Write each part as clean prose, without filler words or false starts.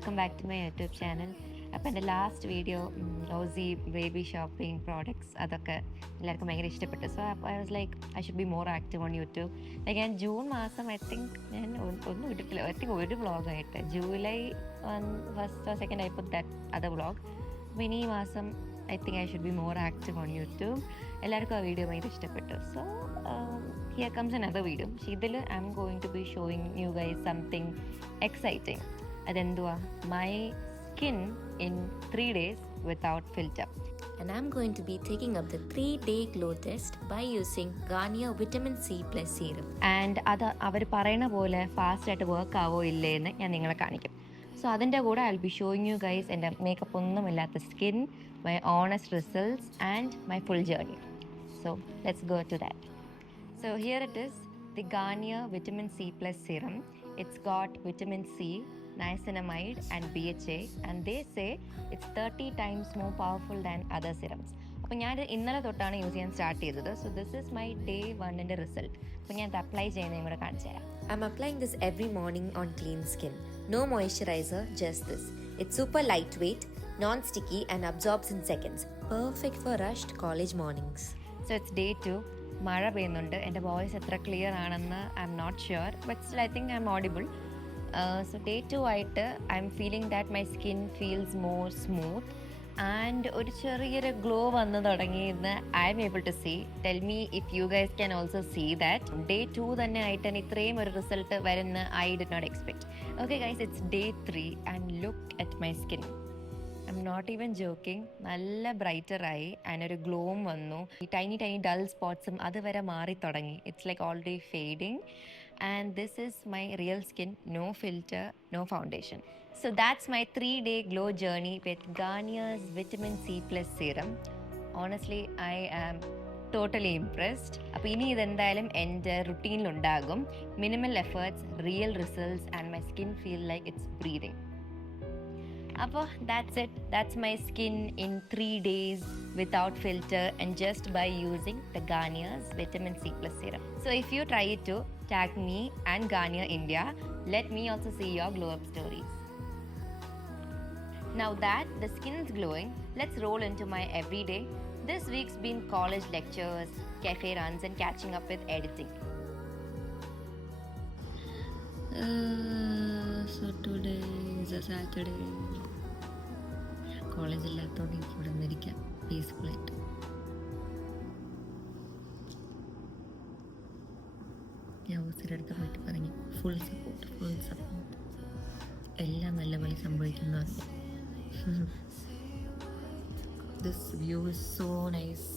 Welcome back to my YouTube channel. അപ്പോൾ എൻ്റെ last video rosy baby shopping products അതൊക്കെ എല്ലാവർക്കും ഭയങ്കര ഇഷ്ടപ്പെട്ടു. So I was like I should be more active on YouTube. Like ഞാൻ June മാസം I think ഞാൻ ഒന്നും ഇട്ടിട്ടില്ല. ഐ തിങ്ക് ഒരു വ്ളോഗായിട്ട് ജൂലൈ ഫസ്റ്റ് സെക്കൻഡ് ആയപ്പോൾ ദാറ്റ് അതർ വ്ളോഗ്. അപ്പോൾ ഇനി ഈ മാസം I think I should be more active on YouTube. എല്ലാവർക്കും ആ വീഡിയോ ഭയങ്കര ഇഷ്ടപ്പെട്ടു. So here comes another video. ഇതിൽ I am going to be showing you guys something exciting. അതെന്തുവാ? My skin in 3 days without filter. And I'm going to be taking up the 3-day glow test by using Garnier Vitamin C Plus Serum. And അത് അവർ പറയുന്ന പോലെ ഫാസ്റ്റായിട്ട് work ആവോ ഇല്ലേ എന്ന് ഞാൻ നിങ്ങളെ കാണിക്കും. സോ അതിൻ്റെ കൂടെ I will be showing you guys എൻ്റെ മേക്കപ്പ് ഒന്നുമില്ലാത്ത skin, my honest results and my full journey. So let's go to that. So here it is, the Garnier Vitamin C Plus Serum. It's got vitamin C, niacinamide and BHA, and they say it's 30 times more powerful than other serums. അപ്പോൾ ഞാൻ ഇന്നലെ തൊട്ടാണ് use ചെയ്യാൻ start ചെയ്തത്. So this is my day 1ൻ്റെ result. അപ്പോൾ ഞാൻ ഇത് അപ്ലൈ ചെയ്യുന്നതും കൂടെ കാണിച്ചു തരാം. I'm applying this every morning on clean skin. No moisturizer, just this. It's super lightweight, non-sticky and absorbs in seconds. Perfect for rushed college mornings. So it's day 2. മഴ പെയ്യുന്നുണ്ട്. എൻ്റെ വോയിസ് എത്ര ക്ലിയർ ആണെന്ന് I'm not sure, but still I think I'm audible. So day 2 ആയിട്ട് I'm feeling that my skin feels more smooth and ഒരു ചെറിയൊരു glow വന്ന് തുടങ്ങിയെന്ന് I'm able to see. Tell me if you guys can also see that. Day 2 തന്നെ ആയിട്ട് തന്നെ ഇത്രയും ഒരു റിസൾട്ട് വരുന്ന I did not expect. Okay guys, it's day 3 and look at my skin. I'm not even joking. നല്ല ബ്രൈറ്ററായി and ഒരു ഗ്ലോവും വന്നു. ഈ ടൈനി ഡൾ സ്പോട്ട്സും അതുവരെ മാറി തുടങ്ങി. It's like already fading and this is my real skin. No filter, no foundation. So that's my 3-day glow journey with Garnier's vitamin C plus serum. Honestly I am totally impressed. അപ്പോൾ ഇനി ഇതെന്തായാലും എൻ്റെ റുട്ടീനിലുണ്ടാകും. Minimal efforts, real results and my skin feel like it's breathing. അപ്പോൾ that's it. That's my skin in 3 days without filter and just by using the Garnier's Vitamin C Plus Serum. So if you try it too, tag me and Garnier India. Let me also see your glow up stories. Now that the skin is glowing, let's roll into my everyday. This week's been college lectures, cafe runs and catching up with editing. So today is a Saturday. College ഇല്ലാത്തതുകൊണ്ട് എനിക്ക് ഇവിടെ നിന്നിരിക്കാം പീസ്ഫുള്ളായിട്ട്. ഞാൻ ഓസിൻ്റെ അടുത്ത് പോയിട്ട് പറഞ്ഞു full support, എല്ലാം നല്ലപോലെ സംഭവിക്കുന്നു പറഞ്ഞു. This view is so nice.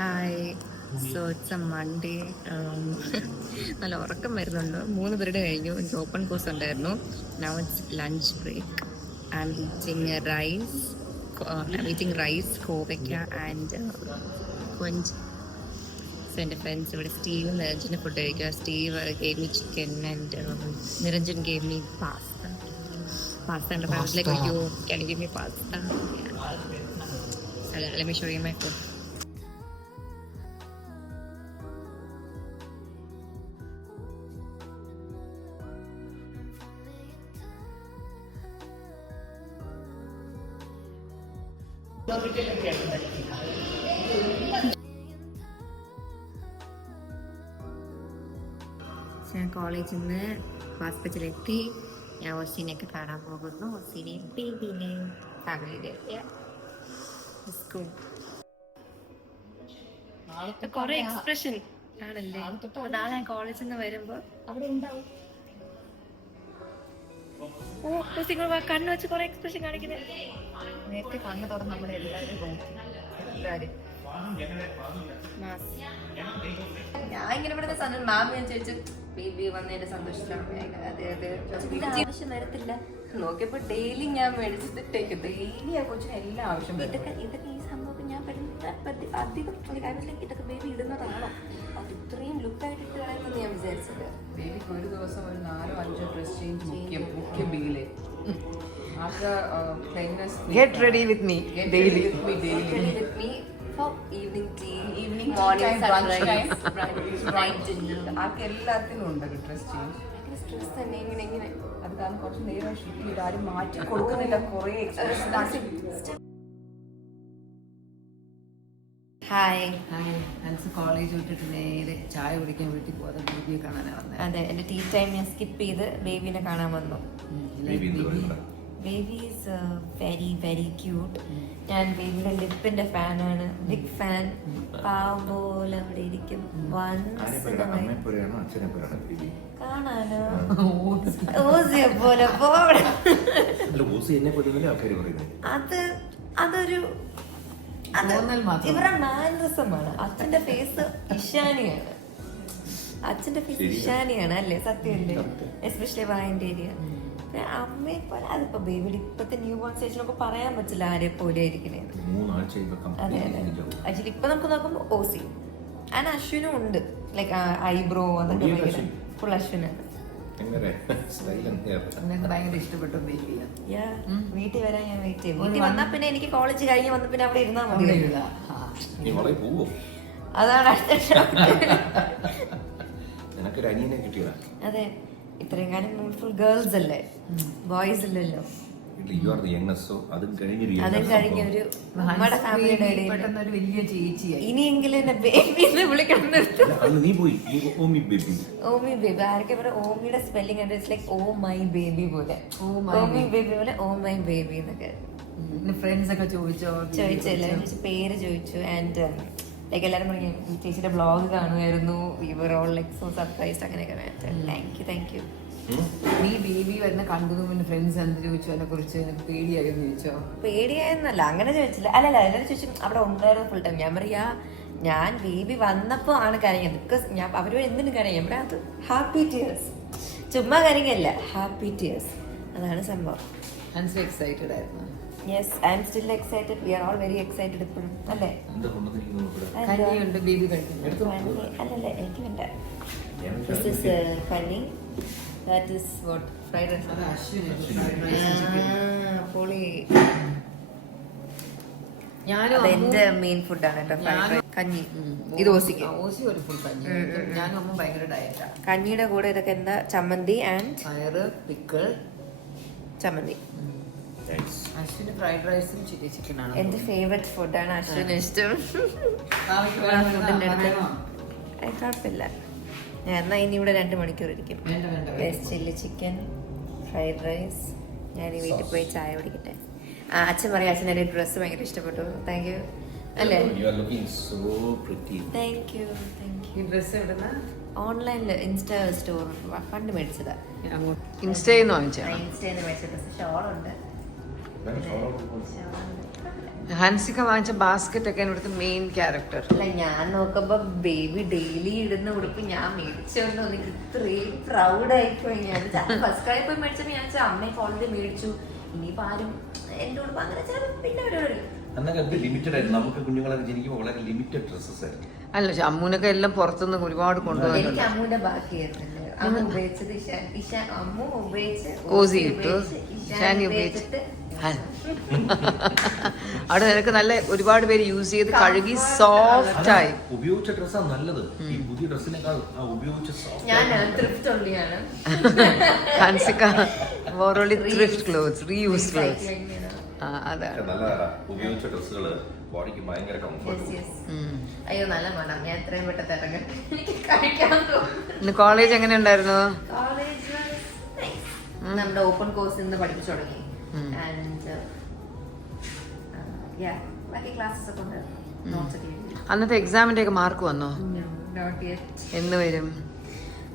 Hi, so it's a Monday. നല്ല ഉറക്കം വരുന്നുണ്ട്. 3 പീരീഡ് കഴിഞ്ഞു. എനിക്ക് ഓപ്പൺ കോഴ്സ് ഉണ്ടായിരുന്നു. Now it's lunch break. I'm eating rice, കോവയ്ക്ക ആൻഡ് കൊഞ്ച്. സോ എൻ്റെ ഫ്രണ്ട്സ് ഇവിടെ സ്റ്റീവ് നിരഞ്ജന് ഫുഡ് കഴിക്കുക. Steve gave me chicken and Niranjan gave me pasta. And I was like, oh, can you give me pasta? Yeah. So let me show you my food. കോളേജിൽ നിന്ന് ഹോസ്പിറ്റലിലെത്തി. ഞാൻ ഒസിനെയൊക്കെ കാണാൻ പോകുന്നു. ഒസിനെയും ബേബിനെയും ഫാമിലിയിലെത്തിയ കൊറേ എക്സ്പ്രഷൻ ആണല്ലേ. നാളെ ഞാൻ കോളേജിൽ നിന്ന് വരുമ്പോ അവിടെ ഉണ്ടാവും. ഓ കണ്ണ് വെച്ച് കൊറേ എക്സ്പ്രഷൻ കാണിക്കുന്നത്. നേരത്തെ കണ്ണ് തുറന്ന് നമ്മളെ എല്ലാവരും ഞാൻ ഇങ്ങനെ ഇവിടെ മാം ഞാൻ ചോദിച്ചു ബേബി വന്നതിന്റെ സന്തോഷത്തിലാണ്. ആവശ്യം വരത്തില്ല. നോക്കിയപ്പോ ഡെയിലി ഞാൻ മേടിച്ചിട്ടേക്ക് ഡെയിലി ആ കൊച്ചിന് എല്ലാ ആവശ്യം. ഇതൊക്കെ ഈ സംഭവം ഞാൻ അധികം ഇതൊക്കെ ബേബി ഇടുന്നതാണോ? അത് ഇത്രയും ലുക്കായിട്ട് ഇട്ട് കളയുമെന്ന് ഞാൻ വിചാരിച്ചത്. ബേബിക്ക് ഒരു ദിവസം ഒരു 4-5 ഡ്രസ് ചേഞ്ച് മുഖ്യ ബിയിലെ. Get ready with me daily. For evening tea, morning sunrise, night dinner. ആർക്ക് എല്ലാത്തിനും ഉണ്ട് ഡ്രസ് ചേഞ്ച്. സ്ട്രെസ് തന്നെ ഇങ്ങനെ അത് കാരണം കുറച്ച് നേരം ഷിഫ്റ്റ് ചെയ്ത് ആരും മാറ്റി കൊടുക്കുന്നില്ല. കുറേ എക്സ്പ്രഷൻ. ഹായ്. ഹൻസ് കോളേജ് വിട്ടിട്ട് നേരെ ചായ കുടിക്കാൻ വീട്ടിൽ പോകാതെ ബേബിയെ കാണാനാണ് വന്നത്. അതെ, എൻ്റെ ടീ ടൈം ഞാൻ സ്കിപ്പ് ചെയ്ത് ബേബിനെ കാണാൻ വന്നു. Baby is very very cute. ഞാൻ ബേബിയുടെ ലിപ്പിന്റെ ഫാനാണ്, ബിഗ് ഫാൻ. പാവം പോലെ അവിടെ ഇരിക്കും. കാണാനോ ഓസിയെ പോലെ അതൊരു ഇവരുടെ മാനറിസമാണ്. അച്ഛന്റെ ഫേസ് ഇഷാനിയാണ്. അച്ഛന്റെ ഫേസ് ഇഷാനിയാണ് അല്ലേ? സത്യമല്ലേ? എസ്പെഷ്യലി വായന്റെ ഏരിയ. അമ്മയെ പോലെ അതിപ്പോ ബേബിയുടെ ഇപ്പത്തെ ന്യൂ ബോൺ സ്റ്റേജിനൊക്കെ പറയാൻ പറ്റില്ല ആരെ പോലെ ഇരിക്കണേ. അതെ അതെ. ആക്ച്വലി ഇപ്പൊ നമുക്ക് നോക്കുമ്പോ ഓസി ആൻഡ് അശ്വിനും ഉണ്ട്. ലൈക്ക് ഐബ്രോ അതൊക്കെ ഭയങ്കര ഫുൾ അശ്വിനാണ്. ഭയങ്കര ഇഷ്ടപ്പെട്ടു ബേബിയെ. വീട്ടിൽ വരാൻ ഞാൻ വെയിറ്റ് ചെയ്യും. വീട്ടിൽ വന്നാ പിന്നെ എനിക്ക് കോളേജ് കഴിഞ്ഞ് വന്ന പിന്നെ അവിടെ ഇരുന്നാ മതി. അതാണ് അതെ. ഇത്രയും കാലം ഫുൾ ഗേൾസ് അല്ലേ, ബോയ്സ് ഇല്ലല്ലോ. അതും കഴിഞ്ഞ ഒരു നമ്മുടെ ഫാമിലിയുടെ ഒരു വലിയ ചേച്ചിയായി. ഇനിയെങ്കിലും എന്നെ ബേബി എന്ന് വിളിക്കണം നിർത്തും. ഓമി ബേബി. ആരൊക്കെ ഇവിടെ ഓമിയുടെ സ്പെല്ലിംഗ് ഉണ്ട്. It's like oh my baby പോലെ. ഓമി ബേബി പോലെ ഓ മൈ ബേബി എന്നൊക്കെ. ഫ്രണ്ട്സ് ഒക്കെ ചോദിച്ചല്ലേ, പേര് ചോദിച്ചു. ആൻഡ് ലൈക്ക് എല്ലാവരും പറഞ്ഞു ചേച്ചിയുടെ ബ്ലോഗ് കാണുമായിരുന്നു. We were all like so surprised അങ്ങനെയൊക്കെ. Thank you. നീ ബേബി വരുന്ന കണ്ടു പിന്നെ ഫ്രണ്ട്സ് എന്ത് ചോദിച്ചു? അതിനെ കുറിച്ച് പേടിയായെന്ന് ചോദിച്ചോ? പേടിയായെന്നല്ല, അങ്ങനെ ചോദിച്ചില്ല. അല്ലല്ല, എല്ലാവരും ചോദിച്ചു അവിടെ ഉണ്ടായിരുന്നു ഫുൾ ടൈം. ഞാൻ പറയാ ഞാൻ ബേബി വന്നപ്പോ ആണ് കരഞ്ഞത്. ബിക്കോസ് ഞാൻ അവര് എന്തിനും കരയും. ഇവിടെ അത് ഹാപ്പി ടിയേഴ്സ്, ചുമ്മാ കരയല്ല, ഹാപ്പി ടിയേഴ്സ്. അതാണ് സംഭവം. എക്സൈറ്റഡ് ആയിരുന്നു. Yes, I am still excited. We are all very excited ഇപ്പോഴും അല്ലേ? കഞ്ഞിയുണ്ട്, ബേബി കഴിക്കുന്നു. അല്ലല്ല, എനിക്ക് വേണ്ട. This is കഞ്ഞി. That is what? Fried rice. പൊളി. അതെന്റെ മെയിൻ ഫുഡാണ് കേട്ടോ, കഞ്ഞി. ഇത് ഓസിക്ക്. ഓസി ഒരു ഫുൾ കഞ്ഞി. ഞാനും അമ്മ ഭയങ്കര ഡയറ്റാ. കഞ്ഞിയുടെ കൂടെ ഇതൊക്കെ എന്താ? ചമ്മന്തി ആൻഡ് പയറ്, പിക്കിൾ, ചമ്മന്തി. അശ്വിന് ഫ്രൈഡ് റൈസും ചില്ലി ചിക്കനാണ് എന്റെ ഫേവറേറ്റ് ഫുഡാണ്. അശ്വിന് ഇഷ്ടം. ഫുഡിന്റെ അടുത്ത് കുഴപ്പമില്ല. ഞാൻ എന്നാ ഇനി ഇവിടെ 2 മണിക്കൂർ ഇരിക്കും. Chilli chicken, fried rice. ഞാൻ ഈ വീട്ടിൽ പോയി ചായ കുടിക്കട്ടെ. അച്ഛൻ പറയാം അച്ഛൻ എൻ്റെ ഡ്രസ്സ് ഭയങ്കര ഇഷ്ടപ്പെട്ടു. Thank you. അല്ലേ? Thank you. ഈ ഡ്രസ്സ് എവിടുന്ന? ഓൺലൈനിൽ ഇൻസ്റ്റാ സ്റ്റോർ പണ്ട് മേടിച്ചതാ. ഇൻസ്റ്റയിൽ നിന്ന് വാങ്ങിച്ചാ? ഇൻസ്റ്റയിൽ നിന്ന് മേടിച്ച ഡ്രസ്സ്. ഷോളുണ്ട്. ഹൻസിക വാങ്ങിച്ച ബാസ്കറ്റ് ഒക്കെ ഇവിടുത്തെ മെയിൻ ക്യാരക്ടർ. അല്ല, ഞാൻ നോക്കുമ്പോ ബേബി ഡെയിലി ഇടുന്ന ഉടുപ്പ് ഞാൻ മേടിച്ചോണ്ടോ എനിക്ക് ഇത്രയും പ്രൗഡ് ആയിപ്പോയി. ഞാൻ ഫസ്റ്റ് കളി പോയി മേടിച്ചപ്പോ ഞാൻ അമ്മയ്ക്ക് ഓൾറെഡി മേടിച്ചു. ഇനിയിപ്പോ ആരും എന്റെ ഉടുപ്പ് അങ്ങനെ പിന്നെ അല്ല, അമ്മൂനൊക്കെ എല്ലാം പുറത്തുനിന്ന് ഒരുപാട് കൊണ്ടുപോയി. എനിക്ക് അമ്മൂന്റെ ബാക്കിയായിരുന്നല്ലേ. അമ്മ ഉപയോഗിച്ചത് അമ്മു ഉപയോഗിച്ച് ഓസി ഇട്ടു, ഷാനി ഉപയോഗിച്ചിട്ട് അവിടെ നിനക്ക് നല്ല ഒരുപാട് പേര് യൂസ് ചെയ്ത് കഴുകി സോഫ്റ്റ് ആയി. ഉപയോഗിച്ച ഡ്രസ്സാണ് നല്ലത്. ഈ പുതിയ ഡ്രസ്സിനേക്കാൾ ഉപയോഗിച്ച ഞാൻ ത്രിഫ്റ്റ് ഉള്ളിയാണ്. Hansika only thrift clothes, reuse clothes. അതാണ്. നല്ലതാ ഉപയോഗിച്ച ഡ്രസ്സുകള് ബോഡിക്ക് ഭയങ്കര കംഫർട്ട്. അയ്യോ നല്ല മണം. ഞാൻ എത്രയും പെട്ടെന്ന് ഇറങ്ങാം. എനിക്ക് കഴിക്കാൻ തോന്നുന്നു. ഇന്ന് കോളേജ് എങ്ങനെ ഉണ്ടായിരുന്നു? കോളേജ് നമ്മുടെ ഓപ്പൺ കോഴ്സ് ഇന്ന് പഠിപ്പിച്ചു തുടങ്ങി. ആൻഡ് ബാക്കി ക്ലാസ്സസ് ഒക്കെ ഉണ്ടായിരുന്നു. നോട്ട്സ് ഒക്കെ എഴുതി. അന്നത്തെ എക്സാമിന്റെ ഒക്കെ മാർക്ക് വന്നോ? Not yet. എന്ന് വരും?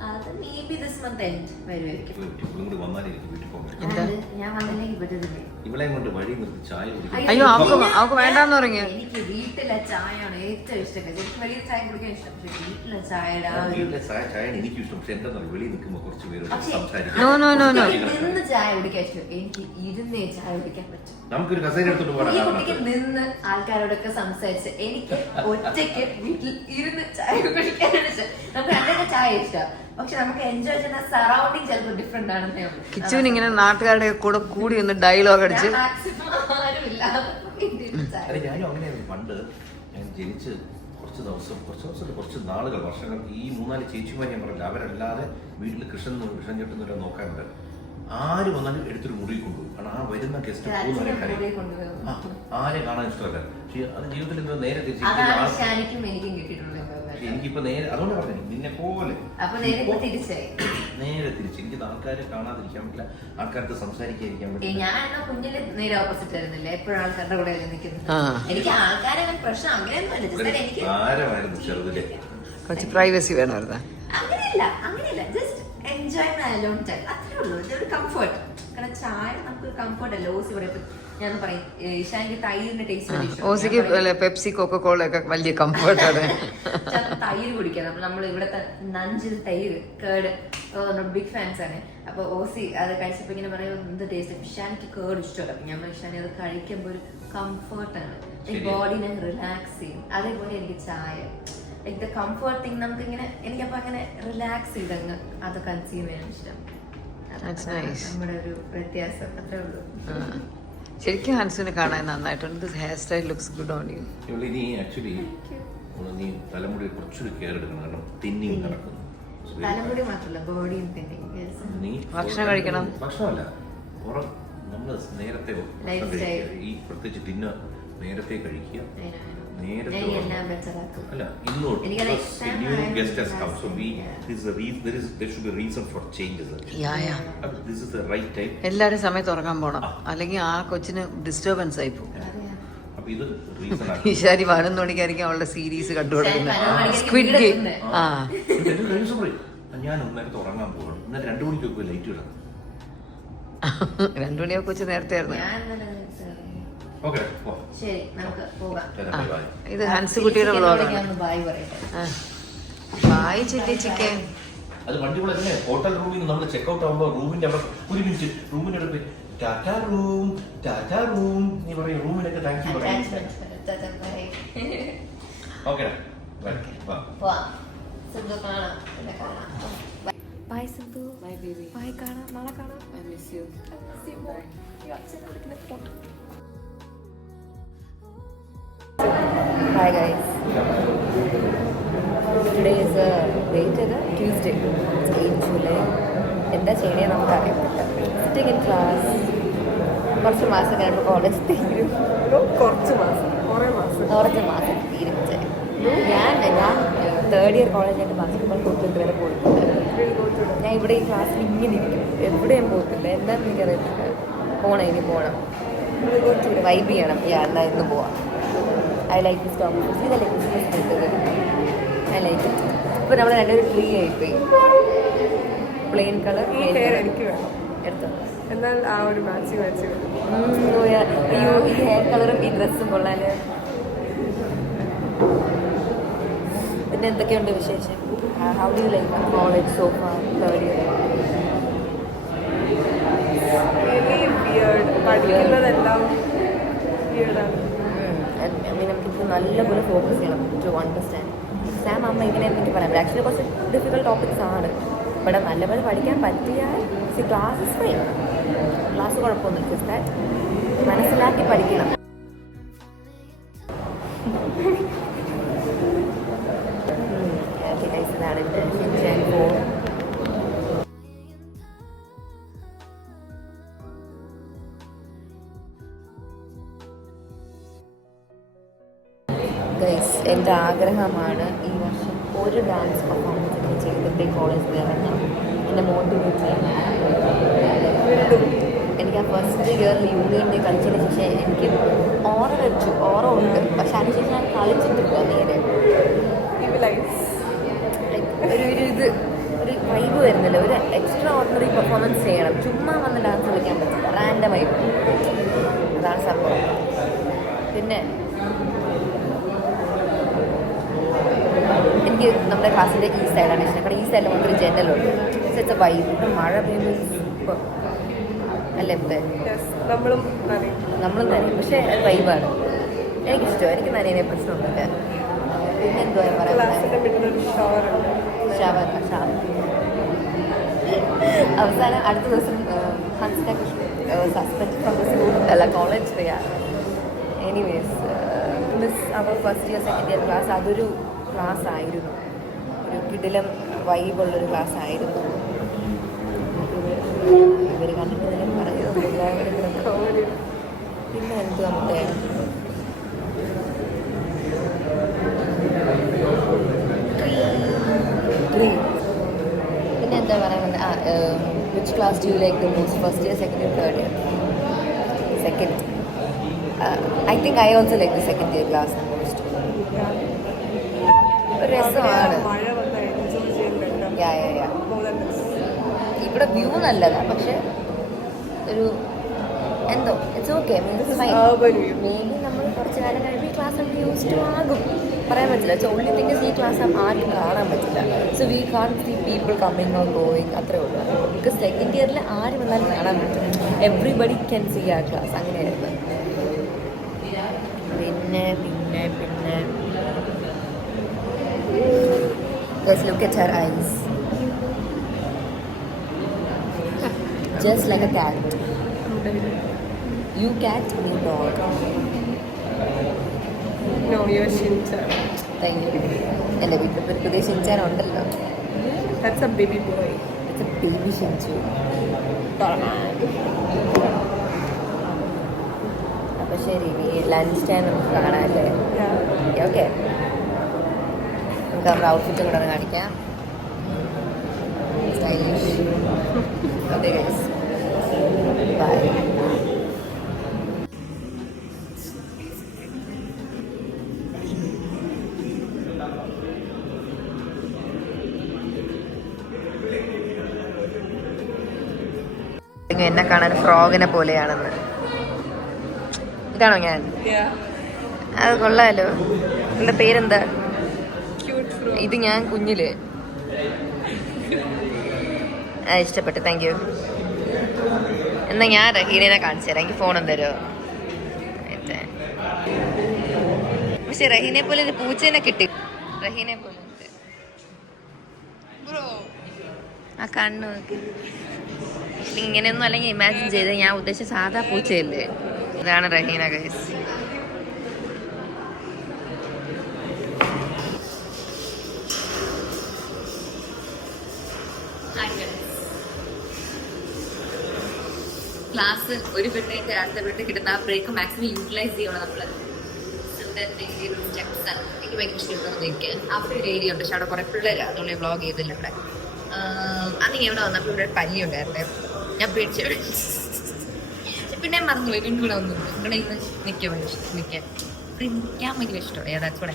അത് may be this month end വരുമായിരിക്കും. ഇവളും കൂടി വന്നാലേ എനിക്ക് വീട്ടിൽ പോകാൻ പറ്റും. എന്താ? ഞാൻ വന്നില്ലെങ്കിൽ പറ്റത്തില്ലേ. ഇവളെയും കൊണ്ട് വഴി നിർത്തി ചായ കുടിക്കും. അയ്യോ അവക്ക് വേണ്ടാന്ന് പറഞ്ഞു. എനിക്ക് വീട്ടിലെ ചായയാണ് ഏറ്റവും ഇഷ്ടം. എനിക്ക് വലിയ ചായ കുടിക്കാൻ ഇഷ്ടം. പക്ഷെ വീട്ടിലെ ചായയുടെ ആ ഒരു വീട്ടിലെ ചായയാണ് എനിക്കും ഇഷ്ടം. പക്ഷെ എന്താ വെളിയിൽ നിൽക്കുമ്പോൾ കുറച്ച് പേര് സംസാരിക്കും. No no no no. നിന്ന് ചായ കുടിക്കാൻ ഇഷ്ടം. എനിക്ക് ഇരുന്നേ ചായ കുടിക്കാൻ പറ്റും. നമുക്കൊരു കസേര എടുത്തോണ്ട് ഈ പോകാൻ കുട്ടിക്ക് നിന്ന് ആൾക്കാരോടൊക്കെ സംസാരിച്ച് എനിക്ക് ഒറ്റയ്ക്ക് വീട്ടിൽ ഇരുന്ന് ചായ കുടിക്കാനാണ് ഇഷ്ടം. നമുക്ക് രണ്ടൊക്കെ ചായ ഇഷ്ടം. പക്ഷെ നമുക്ക് എൻജോയ് ചെയ്യുന്ന സറൗണ്ടിങ് ചിലപ്പോൾ ഡിഫറെന്റ് ആണെന്നേ ഉള്ളൂ. കിച്ചുവിന് ഇങ്ങനെ നാട്ടുകാരുടെ കൂടെ കൂടി ഒന്ന് ഡയലോഗ് അടിച്ച് മാക്സിമം ആരുമില്ല അല്ല ഞാനും അങ്ങനെയായിരുന്നു. പണ്ട് ഞാൻ ജനിച്ച് കുറച്ച് നാളുകൾ വർഷങ്ങൾ ഈ 3-4 ചേച്ചിമാർ ഞാൻ പറഞ്ഞില്ല, അവരല്ലാതെ വീട്ടിൽ കൃഷ്ണൻ ചേട്ടൻ നോക്കാറുണ്ട്. ആര് വന്നാലും എടുത്തൊരു മുറി കൊണ്ടുപോകും. കാരണം ആ വരുന്ന ഗസ്റ്റ് പോകുന്നവരെ ആരെ കാണാൻ ഇഷ്ടമല്ല. പക്ഷെ അത് ജീവിതത്തിൽ എന്തോ നേരെ എനിക്കിപ്പോ നേരെ അതുകൊണ്ട് പറഞ്ഞു നിന്നെ പോലെ നേരെ തിരിച്ച് എനിക്ക് ആൾക്കാരെ കാണാതിരിക്കാൻ പറ്റില്ല, ആൾക്കാർക്ക് സംസാരിക്കാതിരിക്കാൻ പറ്റില്ല. ഞാൻ കുഞ്ഞില് നേരെ ഓപ്പോസിറ്റ് ആയിരുന്നില്ല. എപ്പോഴും ആൾക്കാരുടെ കൂടെ നിൽക്കുന്നത്. എനിക്ക് ആൾക്കാരെ പ്രശ്നം അങ്ങനെയൊന്നുമല്ല. എനിക്ക് ആരമായിരുന്നു ചെറുതിലെ കുറച്ച് പ്രൈവസി വേണമായിരുന്നു. അങ്ങനെയല്ല just enjoy my alone time. അത്രേ ഉള്ളൂ. ഇതൊരു കംഫർട്ട്. കാരണം ചായ നമുക്ക് കംഫർട്ട് അല്ല. ഓസി പറയും, ഞാൻ പറയും ഇഷാനിക്ക് തൈരിന്റെ ടേസ്റ്റ്. ഓസിക്ക് പെപ്സി കൊക്കക്കോള ഒക്കെ വലിയ കംഫർട്ടാണ്. തൈര് കുടിക്കാം. നമ്മൾ ഇവിടുത്തെ നഞ്ചിൽ തൈര് കേട് ബിഗ് ഫാൻസ് ആണ്. അപ്പൊ ഓസി അത് കഴിച്ചപ്പോ ഇങ്ങനെ പറയും എന്ത് ടേസ്റ്റ്. ഇഷാനിക്ക് കേട് ഇഷ്ടമല്ല. അപ്പൊ ഞാൻ ഇഷാനി അത് കഴിക്കുമ്പോ ഒരു കംഫർട്ടാണ്. ബോഡിനെ റിലാക്സ് ചെയ്യും. അതേപോലെ എനിക്ക് ചായ ലൈക്ക് ദ കംഫർട്ട് തിങ്. നമുക്കിങ്ങനെ എനിക്കപ്പോ അങ്ങനെ റിലാക്സ് ചെയ്തങ്ങ് അത് കൺസ്യൂം ചെയ്യാൻ ഇഷ്ടം. നമ്മുടെ ഒരു വ്യത്യാസം അത്രേ ഉള്ളൂ. ശരിക്കും ഹൻസിനെ കാണാൻ നന്നായിട്ടുണ്ട്. Hair style looks good on you. ഇനി ആക്ച്വലി നീ തലമുടി കുറച്ചൊരു കെയർ എടുക്കണം. കാരണം തിന്നിങ് നടക്കുന്നു. തലമുടി മാത്രമല്ല ബോഡിയും തിന്നിങ്. നീ ഭക്ഷണം കഴിക്കണം. ഭക്ഷണമല്ല നമ്മള് നേരത്തെ ഈ പ്രത്യേകിച്ച് ഡിന്നർ നേരത്തെ കഴിക്കുക. നേരത്തെ അല്ല ഇന്നോട്ട് new guest has come, so there should be a reason for changes. This is the right time. എല്ലാവരും സമയത്ത് ഉറങ്ങാൻ പോണം, അല്ലെങ്കിൽ ആ കൊച്ചിന് ഡിസ്റ്റർബൻസ് ആയി പോകും. അപ്പൊ ഇത് റീസൺ ആണ്. ഈശാരി 11 മണിക്കായിരിക്കും അവളുടെ സീരീസ് കണ്ടുകൊടുക്കുന്നത്, സ്ക്വിഡ് ഗെയിം. ഞാൻ നേരത്തെ ഉറങ്ങാൻ പോകണം. എന്നാൽ 2 മണിക്കൊക്കെ ലൈറ്റ് ഇടാം. 2 മണിയൊക്കെ വെച്ച് നേരത്തെ ആയിരുന്നു. ശരി, നമുക്ക് പോകാം. ഇത് ഹൻസ് കുട്ടിയുടെ വ്ളോഗാണ്. Bye chilli chicken. അത് വണ്ടികളല്ലേ ഹോട്ടൽ റൂമിൽ നിന്ന് നമ്മൾ ചെക്ക് ഔട്ട് ആകുമ്പോൾ റൂമിന്റെ അവിടെ ഒരു മിനിറ്റ് റൂമിന്റെ അവിടെ പോയി ടാറ്റാ റൂം നീ പറയും റൂമിനൊക്കെ താങ്ക് യു പറയും. Okay bye Sindhu. Bye baby. Bye കാണാം. നാളെ കാണാം. I miss you. Hi guys. Today is Tuesday. It's 8 July. എന്താ ചെയ്യണേ നമുക്കറിയാം. Sitting in class. കുറച്ച് മാസം കഴിയുമ്പോൾ കോളേജ് തീരും. കുറച്ച് മാസം തീരും. ഞാൻ 3rd ഇയർ കോളേജായിട്ട് ബാസ്കറ്റ്ബോൾ കോച്ചിട്ട് വരെ പോയിട്ടുണ്ട്. ഞാൻ ഇവിടെ ഈ ക്ലാസ്സിൽ ഇങ്ങനെ ഇരിക്കും, എവിടെയും പോകത്തില്ല. എന്താണെന്ന് എനിക്കറിയത്തില്ല. ഇനി പോകണം, വൈബ് ചെയ്യണം. എന്നാ ഇന്ന് പോവാം. I like this top. See the Christmas tree. I like it. ഇപ്പോൾ നമ്മൾ രണ്ടൊരു ട്രീ ആയിപ്പോയി. പ്ലെയിൻ കളർ ഈ ഹെയർ എനിക്ക് വേണം. എടുത്തോ. എന്നാൽ ആ ഒരു മാച്ച് അയ്യോ, ഈ ഹെയർ കളറും ഈ ഡ്രസ്സും കൊള്ളാല്. പിന്നെ എന്തൊക്കെയുണ്ട് വിശേഷം? How do you like college so far 3rd year? പഠിക്കുന്നതെല്ലാം നമുക്കിത് നല്ലപോലെ ഫോക്കസ് ചെയ്യണം ടു അണ്ടർസ്റ്റാൻഡ്. എക്സാം ആകുമ്പോൾ ഇങ്ങനെ എനിക്ക് പറയാം. ആക്ച്വലി കുറച്ച് ഡിഫിക്കൽട്ട് ടോപ്പിക്സ് ആണ്. ഇവിടെ നല്ലപോലെ പഠിക്കാൻ പറ്റിയാൽ ക്ലാസ് ഇസ് ഫൈൻ. ക്ലാസ് കുഴപ്പമൊന്നുമില്ല. ജസ്റ്റ് ദാറ്റ് മനസ്സിലാക്കി പഠിക്കണം. ഇതാണ് ഗൈസ് എൻ്റെ ആഗ്രഹമാണ് ഈ വർഷം ഒരു ഡാൻസ് പെർഫോമൻസ് ചെയ്തിട്ട് കോളേജിൽ ഇറങ്ങാം. എന്നെ മോട്ടിവേറ്റ് ചെയ്യാൻ. എനിക്ക് ആ ഫസ്റ്റ് ഇയറിൽ യൂണിയൻ ഡേ കളിച്ചതിന് ശേഷം എനിക്ക് ഓറ ഉണ്ട്, പക്ഷെ അതിനുശേഷം ഞാൻ കളിച്ചിട്ടില്ല നേരെ. ഒരു വൈബ് വരുന്നില്ല. ഒരു എക്സ്ട്രാ ഓർഡിനറി പെർഫോമൻസ് ചെയ്യണം. ചുമ്മാ വന്ന് ഡാൻസ് കളിക്കാൻ പറ്റില്ല, റാൻഡം വൈബ്. അതാണ് സംഭവം. പിന്നെ എനിക്ക് നമ്മുടെ ക്ലാസ്സിൻ്റെ ഈ സൈഡാണ് ഇഷ്ടം. കാരണം ഈ സൈഡിൽ മാത്രം ജനലുണ്ട്. It's A vibe. ഇപ്പം മഴ പെയ്യുമ്പോൾ അല്ലേ നമ്മളും നനയും, പക്ഷേ അത് വൈബാണ്. എനിക്കിഷ്ടം. എനിക്ക് നനയുന്ന പ്രശ്നമൊന്നുമില്ല. പിന്നെ എന്തുവാ പറയുന്നത്, ഷവർ. അവസാനം അടുത്ത ദിവസം സസ്പെൻഡ് ഫ്രം ദ സ്കൂൾ അല്ല കോളേജ് ചെയ്യാം. Anyways miss our first year second year class അതൊരു ക്ലാസ് ആയിരുന്നു. ഒരു കിടിലം വൈബുള്ളൊരു ക്ലാസ് ആയിരുന്നു. ഇവർ കണ്ടിട്ടുണ്ടെങ്കിലും പറയുന്നത്. പിന്നെ എന്തുവാ മറ്റേ പിന്നെ എന്താ പറയുന്നത്, which class do you like the most, first year second year third year? Second. I think I also like the second year class most. ഒരു രസമാണ്. ഇവിടെ വ്യൂ നല്ലതാണ്, പക്ഷെ ഒരു എന്തോ ഇറ്റ്സ് ഓക്കെ. മേബി നമ്മൾ കുറച്ച് കാലം കഴിയുമ്പോൾ ഈ ക്ലാസ് നമുക്ക് യൂസ് ടു ആകും, പറയാൻ പറ്റില്ല. ഓൺലി തിങ് ഈ ക്ലാസ് ആർക്കും കാണാൻ പറ്റില്ല. So we can see people coming or going, അത്രേ ഉള്ളൂ. ബിക്കോസ് സെക്കൻഡ് ഇയറിൽ ആര് വന്നാലും കാണാൻ പറ്റും. എവ്രിബഡി ക്യാൻ സീ ആ ക്ലാസ്. അങ്ങനെയായിരുന്നു. പിന്നെ പിന്നെ പിന്നെ let's look at her eyes. Just like a cat. You cat, me dog. No, you're Shinchan. Thank you. എൻ്റെ വീട്ടിൽ ഒരു പുതിയ ഷിൻചാൻ ഉണ്ടല്ലോ. That's a baby boy. It's a baby ഷിൻചു. അപ്പോൾ ശരി, നീ ലഞ്ച് ടൈം നമുക്ക് കാണാമല്ലേ? ഓക്കെ, നമുക്ക് നമ്മുടെ ഔട്ട്ഫിറ്റും കൂടെ കാണിക്കാം. സ്റ്റൈലിഷ്. Okay guys, bye. എന്നെ കാണാൻ ഫ്രോഗിനെ പോലെയാണെന്ന്. ഇതാണോ ഞാൻ? അത് കൊള്ളാലോ. നിന്റെ പേരെന്താ? ഇത് ഞാൻ കുഞ്ഞില് ഇഷ്ടപ്പെട്ടു. Thank U. എന്നാ ഞാൻ റഹീനെ കാണിച്ചു തരാം. എനിക്ക് ഫോണും തരുമോ? പക്ഷെ റഹീനെ പോലെ ഒരു പൂച്ചേനെ കിട്ടി. റഹീനെ പോലെ ആ കണ്ണു നോക്കി. ഇങ്ങനെയൊന്നും അല്ലെങ്കിൽ ഇമാജിൻ ചെയ്ത് ഞാൻ ഉദ്ദേശിച്ച സാധാ പൂച്ചയല്ലേ. ഇതാണ് റഹീന ഗൈസ്. ക്ലാസ് ഒരു പെണ്ണേറ്റ് അടുത്ത പെണ്ണ് കിട്ടുന്ന ആ ബ്രേക്ക് മാക്സിമം യൂട്ടിലൈസ് ചെയ്യണം നമ്മൾ. സ്റ്റെപ്സ് ആണ് എനിക്ക് ഭയങ്കര ഇഷ്ടപ്പെടുന്നത്. എനിക്ക് അവിടെ ഒരു ഏരിയ ഉണ്ട്, പക്ഷെ അവിടെ കുറെ പിള്ളേർ, അതുകൊണ്ട് വ്ളോഗ് ചെയ്തില്ല ഇവിടെ. അന്ന് ഇവിടെ വന്നപ്പോൾ ഇവിടെ പല്ലി ഉണ്ടായിരുന്നേ. ഞാൻ പേടിച്ചു. പിന്നെ മറന്നുപോയി. വീണ്ടും ഇവിടെ വന്നു. ഇവിടെ ഇന്ന് നിൽക്കാൻ ഭയങ്കര ഇഷ്ടം. നിൽക്കാൻ ഭയങ്കര ഇഷ്ടമാണ്. ഏതാച്ചൂടെ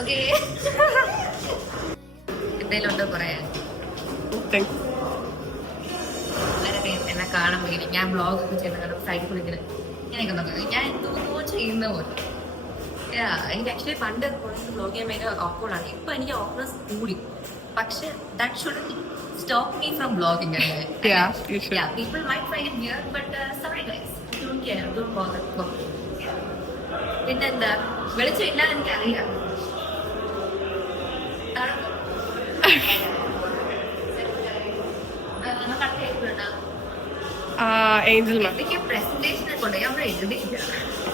ഓക്കെ. എന്തെങ്കിലും ഉണ്ടോ പറയാൻ? എന്നെ കാണുമ്പോൾ ഞാൻ വ്ളോഗ് ഒക്കെ ചെയ്യുന്ന കാരണം സൈഡിൽ കുളിക്കുന്നത് ഇങ്ങനെയൊക്കെ നോക്കാം. ഞാൻ എന്തോ ചെയ്യുന്ന പോലെ. എനിക്ക് ആക്ച്വലി പണ്ട് വ്ളോഗ് ചെയ്യാൻ ഭയങ്കര ഓക്വേർഡാണ്. ഇപ്പൊ എനിക്ക് ഓക്വേർഡ്നെസ് കൂടി. പക്ഷെ that shouldn't stop me from vlogging. Yeah, you should. Yeah, people might find it weird, but sorry guys, don't care, don't bother. പിന്നെ എന്താ വെളിച്ചം ഇല്ലാതെ എനിക്കറിയാം. Angel Ma. എനിക്ക് പ്രസന്റേഷനെ കൊണ്ട് ഞാൻ എഴുതിയില്ല.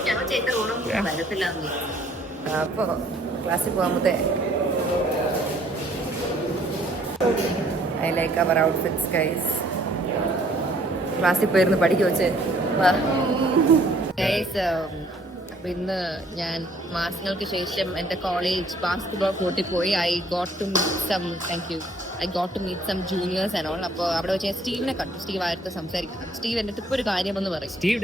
ഞങ്ങൾ ചെയ്ത ഓണം വരത്തില്ല. അപ്പോൾ ക്ലാസ്സിൽ പോകുമ്പോഴത്തെ I like our outfits, guys. ക്ലാസ്സിൽ പോയിരുന്നു പഠിക്കുക വെച്ച്. ഗൈസ്, അപ്പൊ ഇന്ന് ഞാൻ മാസങ്ങൾക്ക് ശേഷം എൻ്റെ കോളേജ് ബാസ്കറ്റ്ബോൾ കോർട്ടിൽ പോയി. I got to meet some juniors and all. അപ്പോൾ അവിടെ വെച്ച് സ്റ്റീവിനെ കണ്ടു. സ്റ്റീവ് ആയിട്ട് സംസാരിക്കണം. സ്റ്റീവ് എൻ്റെ അടുത്ത് ഇപ്പോൾ ഒരു കാര്യം എന്ന് പറയും. സ്റ്റീവ്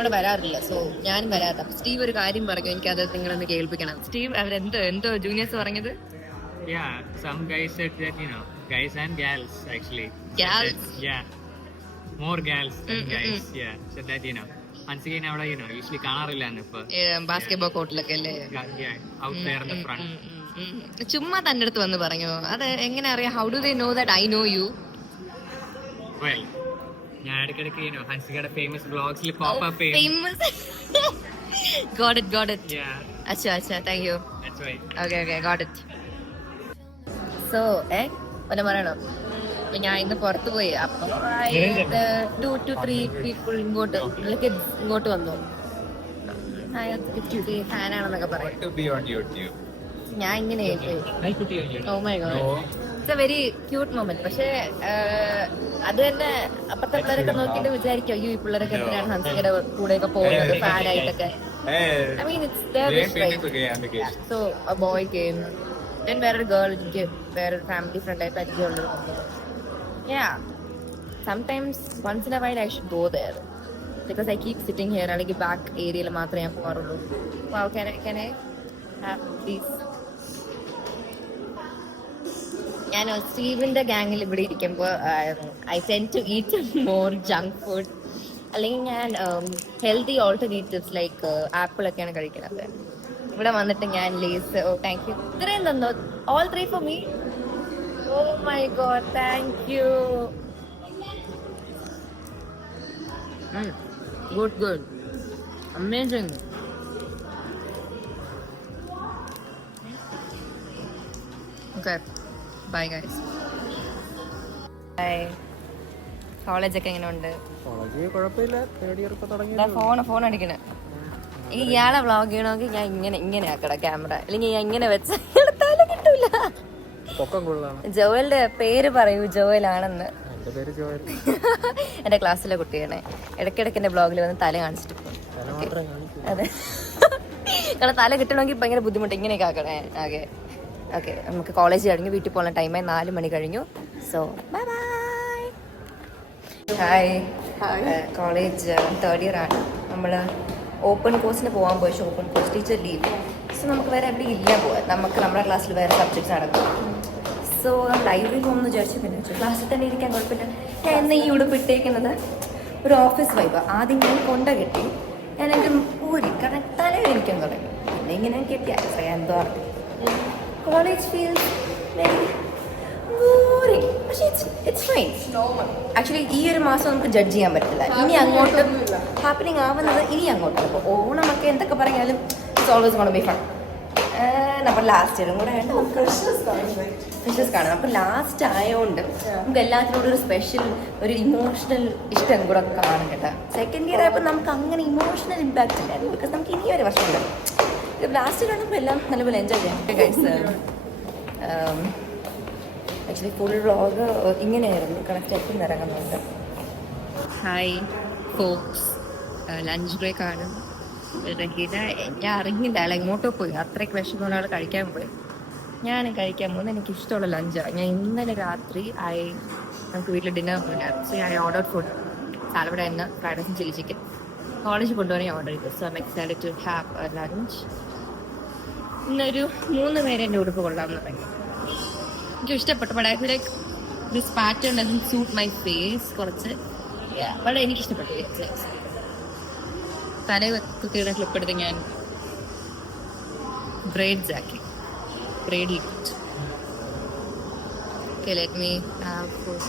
അവിടെ വരാറില്ല, സോ ഞാനും വരാറില്ല. അപ്പൊ സ്റ്റീവ് ഒരു കാര്യം പറഞ്ഞു, എനിക്കത് നിങ്ങളൊന്ന് കേൾപ്പിക്കണം. സ്റ്റീവ് എന്തോ ജൂനിയേഴ്സ് പറഞ്ഞത്? Yeah, some guys said that, guys and gals actually. Gals? Yeah. More gals than guys. Yeah. So that, once again, അവിടെ, usually കാണാറില്ലാന്ന് ഇപ്പൊ. ബാസ്കറ്റ്ബോൾ കോർട്ടിലൊക്കെ അല്ലേ? Yeah, out there in the front. ചുമ്മാ തന്റെ അടുത്ത് വന്ന് പറഞ്ഞു. അത് എങ്ങനെ അറിയാം? How do they know that I know you? Well, ഞാൻ ഇടയ്ക്കിടയ്ക്ക്, ഹൻസികയുടെ famous vlogsൽ pop up ചെയ്യും. Famous. Got it. Yeah, അച്ഛാ, thank you. that's right. Okay, got it. So ഒന്നെ പറയണം. അപ്പൊ ഞാൻ ഇന്ന് പുറത്ത് പോയി. അപ്പൊ 2 to 3 people ഇങ്ങോട്ട് വന്നു. ഫാനാണെന്നൊക്കെ പറയും. To be on YouTube. ഞാൻ ഇങ്ങനെ Hi, Kuti on YouTube. Oh my God, it's a very cute moment. പക്ഷെ അത് തന്നെ അപ്പുറത്തെ പിള്ളേരൊക്കെ നോക്കിയിട്ട് വിചാരിക്കും, അയ്യോ ഈ പിള്ളേരൊക്കെ എന്തിനാണ് ഹൻസികയുടെ കൂടെയൊക്കെ പോകുന്നത് ഫാനായിട്ടൊക്കെ. I mean, it's their wish, right? So a boy came, then വേറൊരു ഗേൾ, എനിക്ക് വേറൊരു ഫാമിലി ഫ്രണ്ട് ആയിട്ട് പരിചയമുള്ളൂ. Yeah, sometimes once in a while I should go there because I keep sitting here. അല്ലെങ്കിൽ ബാക്ക് ഏരിയയിൽ മാത്രമേ ഞാൻ പോകാറുള്ളൂ. Wow, can I have please? ഞാൻ സ്റ്റീവിന്റെ ഗാങ്ങിൽ ഇവിടെ ഇരിക്കുമ്പോൾ I tend to eat more junk food. അല്ലെങ്കിൽ ഞാൻ ഹെൽത്തി ഓൾട്ടർനേറ്റീവ്സ് ലൈക്ക് ആപ്പിൾ ഒക്കെയാണ് കഴിക്കുന്നത്. ഇവിടെ വന്നിട്ട് ഞാൻ ലേസ്, താങ്ക് യു, ഇത്രയും തന്നോ? All 3 for me? Oh my god, thank you. Good. Amazing. Okay, bye guys. Bye. കോളേജൊക്കെ എങ്ങനെ ഉണ്ട്? ഫോൺ അടിക്കണേ. ഇയാളെ വ്ളോഗ് ചെയ്യണമെങ്കിൽ ഞാൻ ഇങ്ങനെ ആക്കട ക്യാമറ, അല്ലെങ്കിൽ ഞാൻ ഇങ്ങനെ വെച്ച തല കിട്ടൂല. ജോയലിന്റെ പേര് പറയൂ. ജോയലാണെന്ന്. എന്റെ ക്ലാസ്സിലെ കുട്ടിയാണ്. ഇടയ്ക്കിടയ്ക്ക് എന്റെ ബ്ലോഗിൽ വന്ന് തല കാണിച്ചിട്ട് പോകും. അതെ, കാരണം തല കിട്ടണമെങ്കിൽ ഭയങ്കര ബുദ്ധിമുട്ട്. ഇങ്ങനെയൊക്കെ ആക്കണേ. ഓക്കെ, നമുക്ക് കോളേജ് കഴിഞ്ഞു വീട്ടിൽ പോകുന്ന ടൈമായി. 4 മണി കഴിഞ്ഞു. So bye bye. Hi. College 3rd year ആണ്. നമ്മൾ ഓപ്പൺ കോഴ്സിന് പോകാൻ പോയി. Open course teacher leave. So നമുക്ക് വേറെ എവിടെ ഇല്ല പോകാൻ. നമ്മുടെ ക്ലാസ്സിൽ വേറെ സബ്ജക്ട്സ് നടക്കും. സോ ലൈബ്രറി പോകുമെന്ന് വിചാരിച്ചു. പിന്നെ ക്ലാസ്സിൽ തന്നെ ഇരിക്കാൻ കുഴപ്പമില്ല. ഞാൻ ഇന്ന് ഈ ഉടുപ്പ് ഇട്ടേക്കുന്നത് ഒരു ഓഫീസ് വൈബ്. ആദ്യം ഞാൻ കൊണ്ട കെട്ടി, ഞാൻ എൻ്റെ ഊരി കാരണം തലയിരിക്കാൻ തുടങ്ങി. പിന്നെ ഇങ്ങനെ കെട്ടി അറിയാം എന്തോ അറിയാം. College feels very boring. പക്ഷേ ഇറ്റ്സ് ഫൈൻ. ആക്ച്വലി ഈ ഒരു മാസം നമുക്ക് ജഡ്ജ് ചെയ്യാൻ പറ്റില്ല. ഇനി അങ്ങോട്ട് ഹാപ്പനിങ് ആവുന്നത് ഇനി അങ്ങോട്ട്. അപ്പോൾ ഓണമൊക്കെ എന്തൊക്കെ പറഞ്ഞാലും it's always gonna B fun. നമ്മൾ ലാസ്റ്റ് ഇയറും കൂടെ ആയിട്ട് നമുക്ക് ഫ്രഷേഴ്സ് കാണാം. അപ്പോൾ ലാസ്റ്റ് ആയതുകൊണ്ട് നമുക്ക് എല്ലാത്തിനോടും ഒരു സ്പെഷ്യൽ ഒരു ഇമോഷണൽ ഇഷ്ടം കൂടെ കാണും കേട്ടോ. 2nd year ആയപ്പോൾ നമുക്ക് അങ്ങനെ ഇമോഷണൽ ഇമ്പാക്റ്റ് ഇല്ലായിരുന്നു. ബിക്കോസ് നമുക്ക് ഇനി ഒരു വർഷം ഉണ്ട്. ഇത് ലാസ്റ്റ് കാണുമ്പോൾ എല്ലാം നല്ലപോലെ എൻജോയ് ചെയ്യാം ഗൈസ്. ആക്ച്വലി ഫുൾ വ്ളോഗ് ഇങ്ങനെയായിരുന്നു. കണക്റ്റ് ഇറങ്ങുന്നുണ്ട്. ഹായ് ഫോക്സ്, ലഞ്ച് ബ്രേക്ക് ആണ്. ഞാൻ അറിഞ്ഞില്ല, അല്ല ഇങ്ങോട്ടോ പോയി. അത്രയ്ക്ക് വിഷമം ഒരാൾ കഴിക്കാൻ പോയി. ഞാൻ കഴിക്കാൻ പോകുന്നത് എനിക്ക് ഇഷ്ടമുള്ള ലഞ്ചാണ്. ഞാൻ ഇന്നലെ രാത്രി നമുക്ക് വീട്ടിൽ ഡിന്നർ പോയില്ല. So I order food. Salad എന്ന ഫ്രൈഡ് റൈസും ചില്ലി ചിക്കൻ. കോളേജ് കൊണ്ടുപോകാൻ ഞാൻ ഓർഡർ ചെയ്തു. So I'm excited to have a lunch. ഇന്നൊരു 3 പേര് എൻ്റെ ഉടുപ്പ് കൊള്ളാമെന്ന് പറയും. എനിക്ക് ഇഷ്ടപ്പെട്ടു. But I feel like this pattern doesn't suit my face കുറച്ച്. ബട്ട് എനിക്ക് ഇഷ്ടപ്പെട്ടു. തല കുത്തിയുടെ ക്ലിപ്പ് എടുത്ത് ഞാൻ ബ്രൈഡ്സ് ആക്കി. ബ്രൈഡ് ഇട്ട്. Okay, let me have food.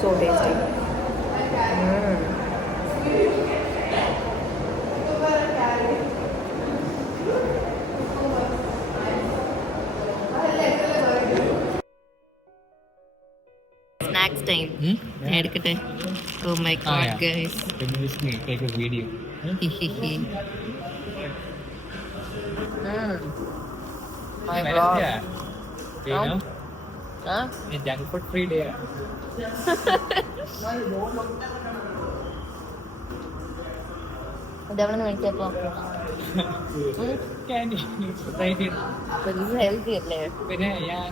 So tasty. next time. ഞാൻ എടുക്കട്ടെ. Oh my god, guys. Take a video. My vlog. Yeah. You know? Huh? It's junk food free day. ഇതെവിടെ നിന്ന് മേടിച്ചപ്പോ Candy. Right here. ഇത് healthy അല്ലേ? പിന്നെ ഞാൻ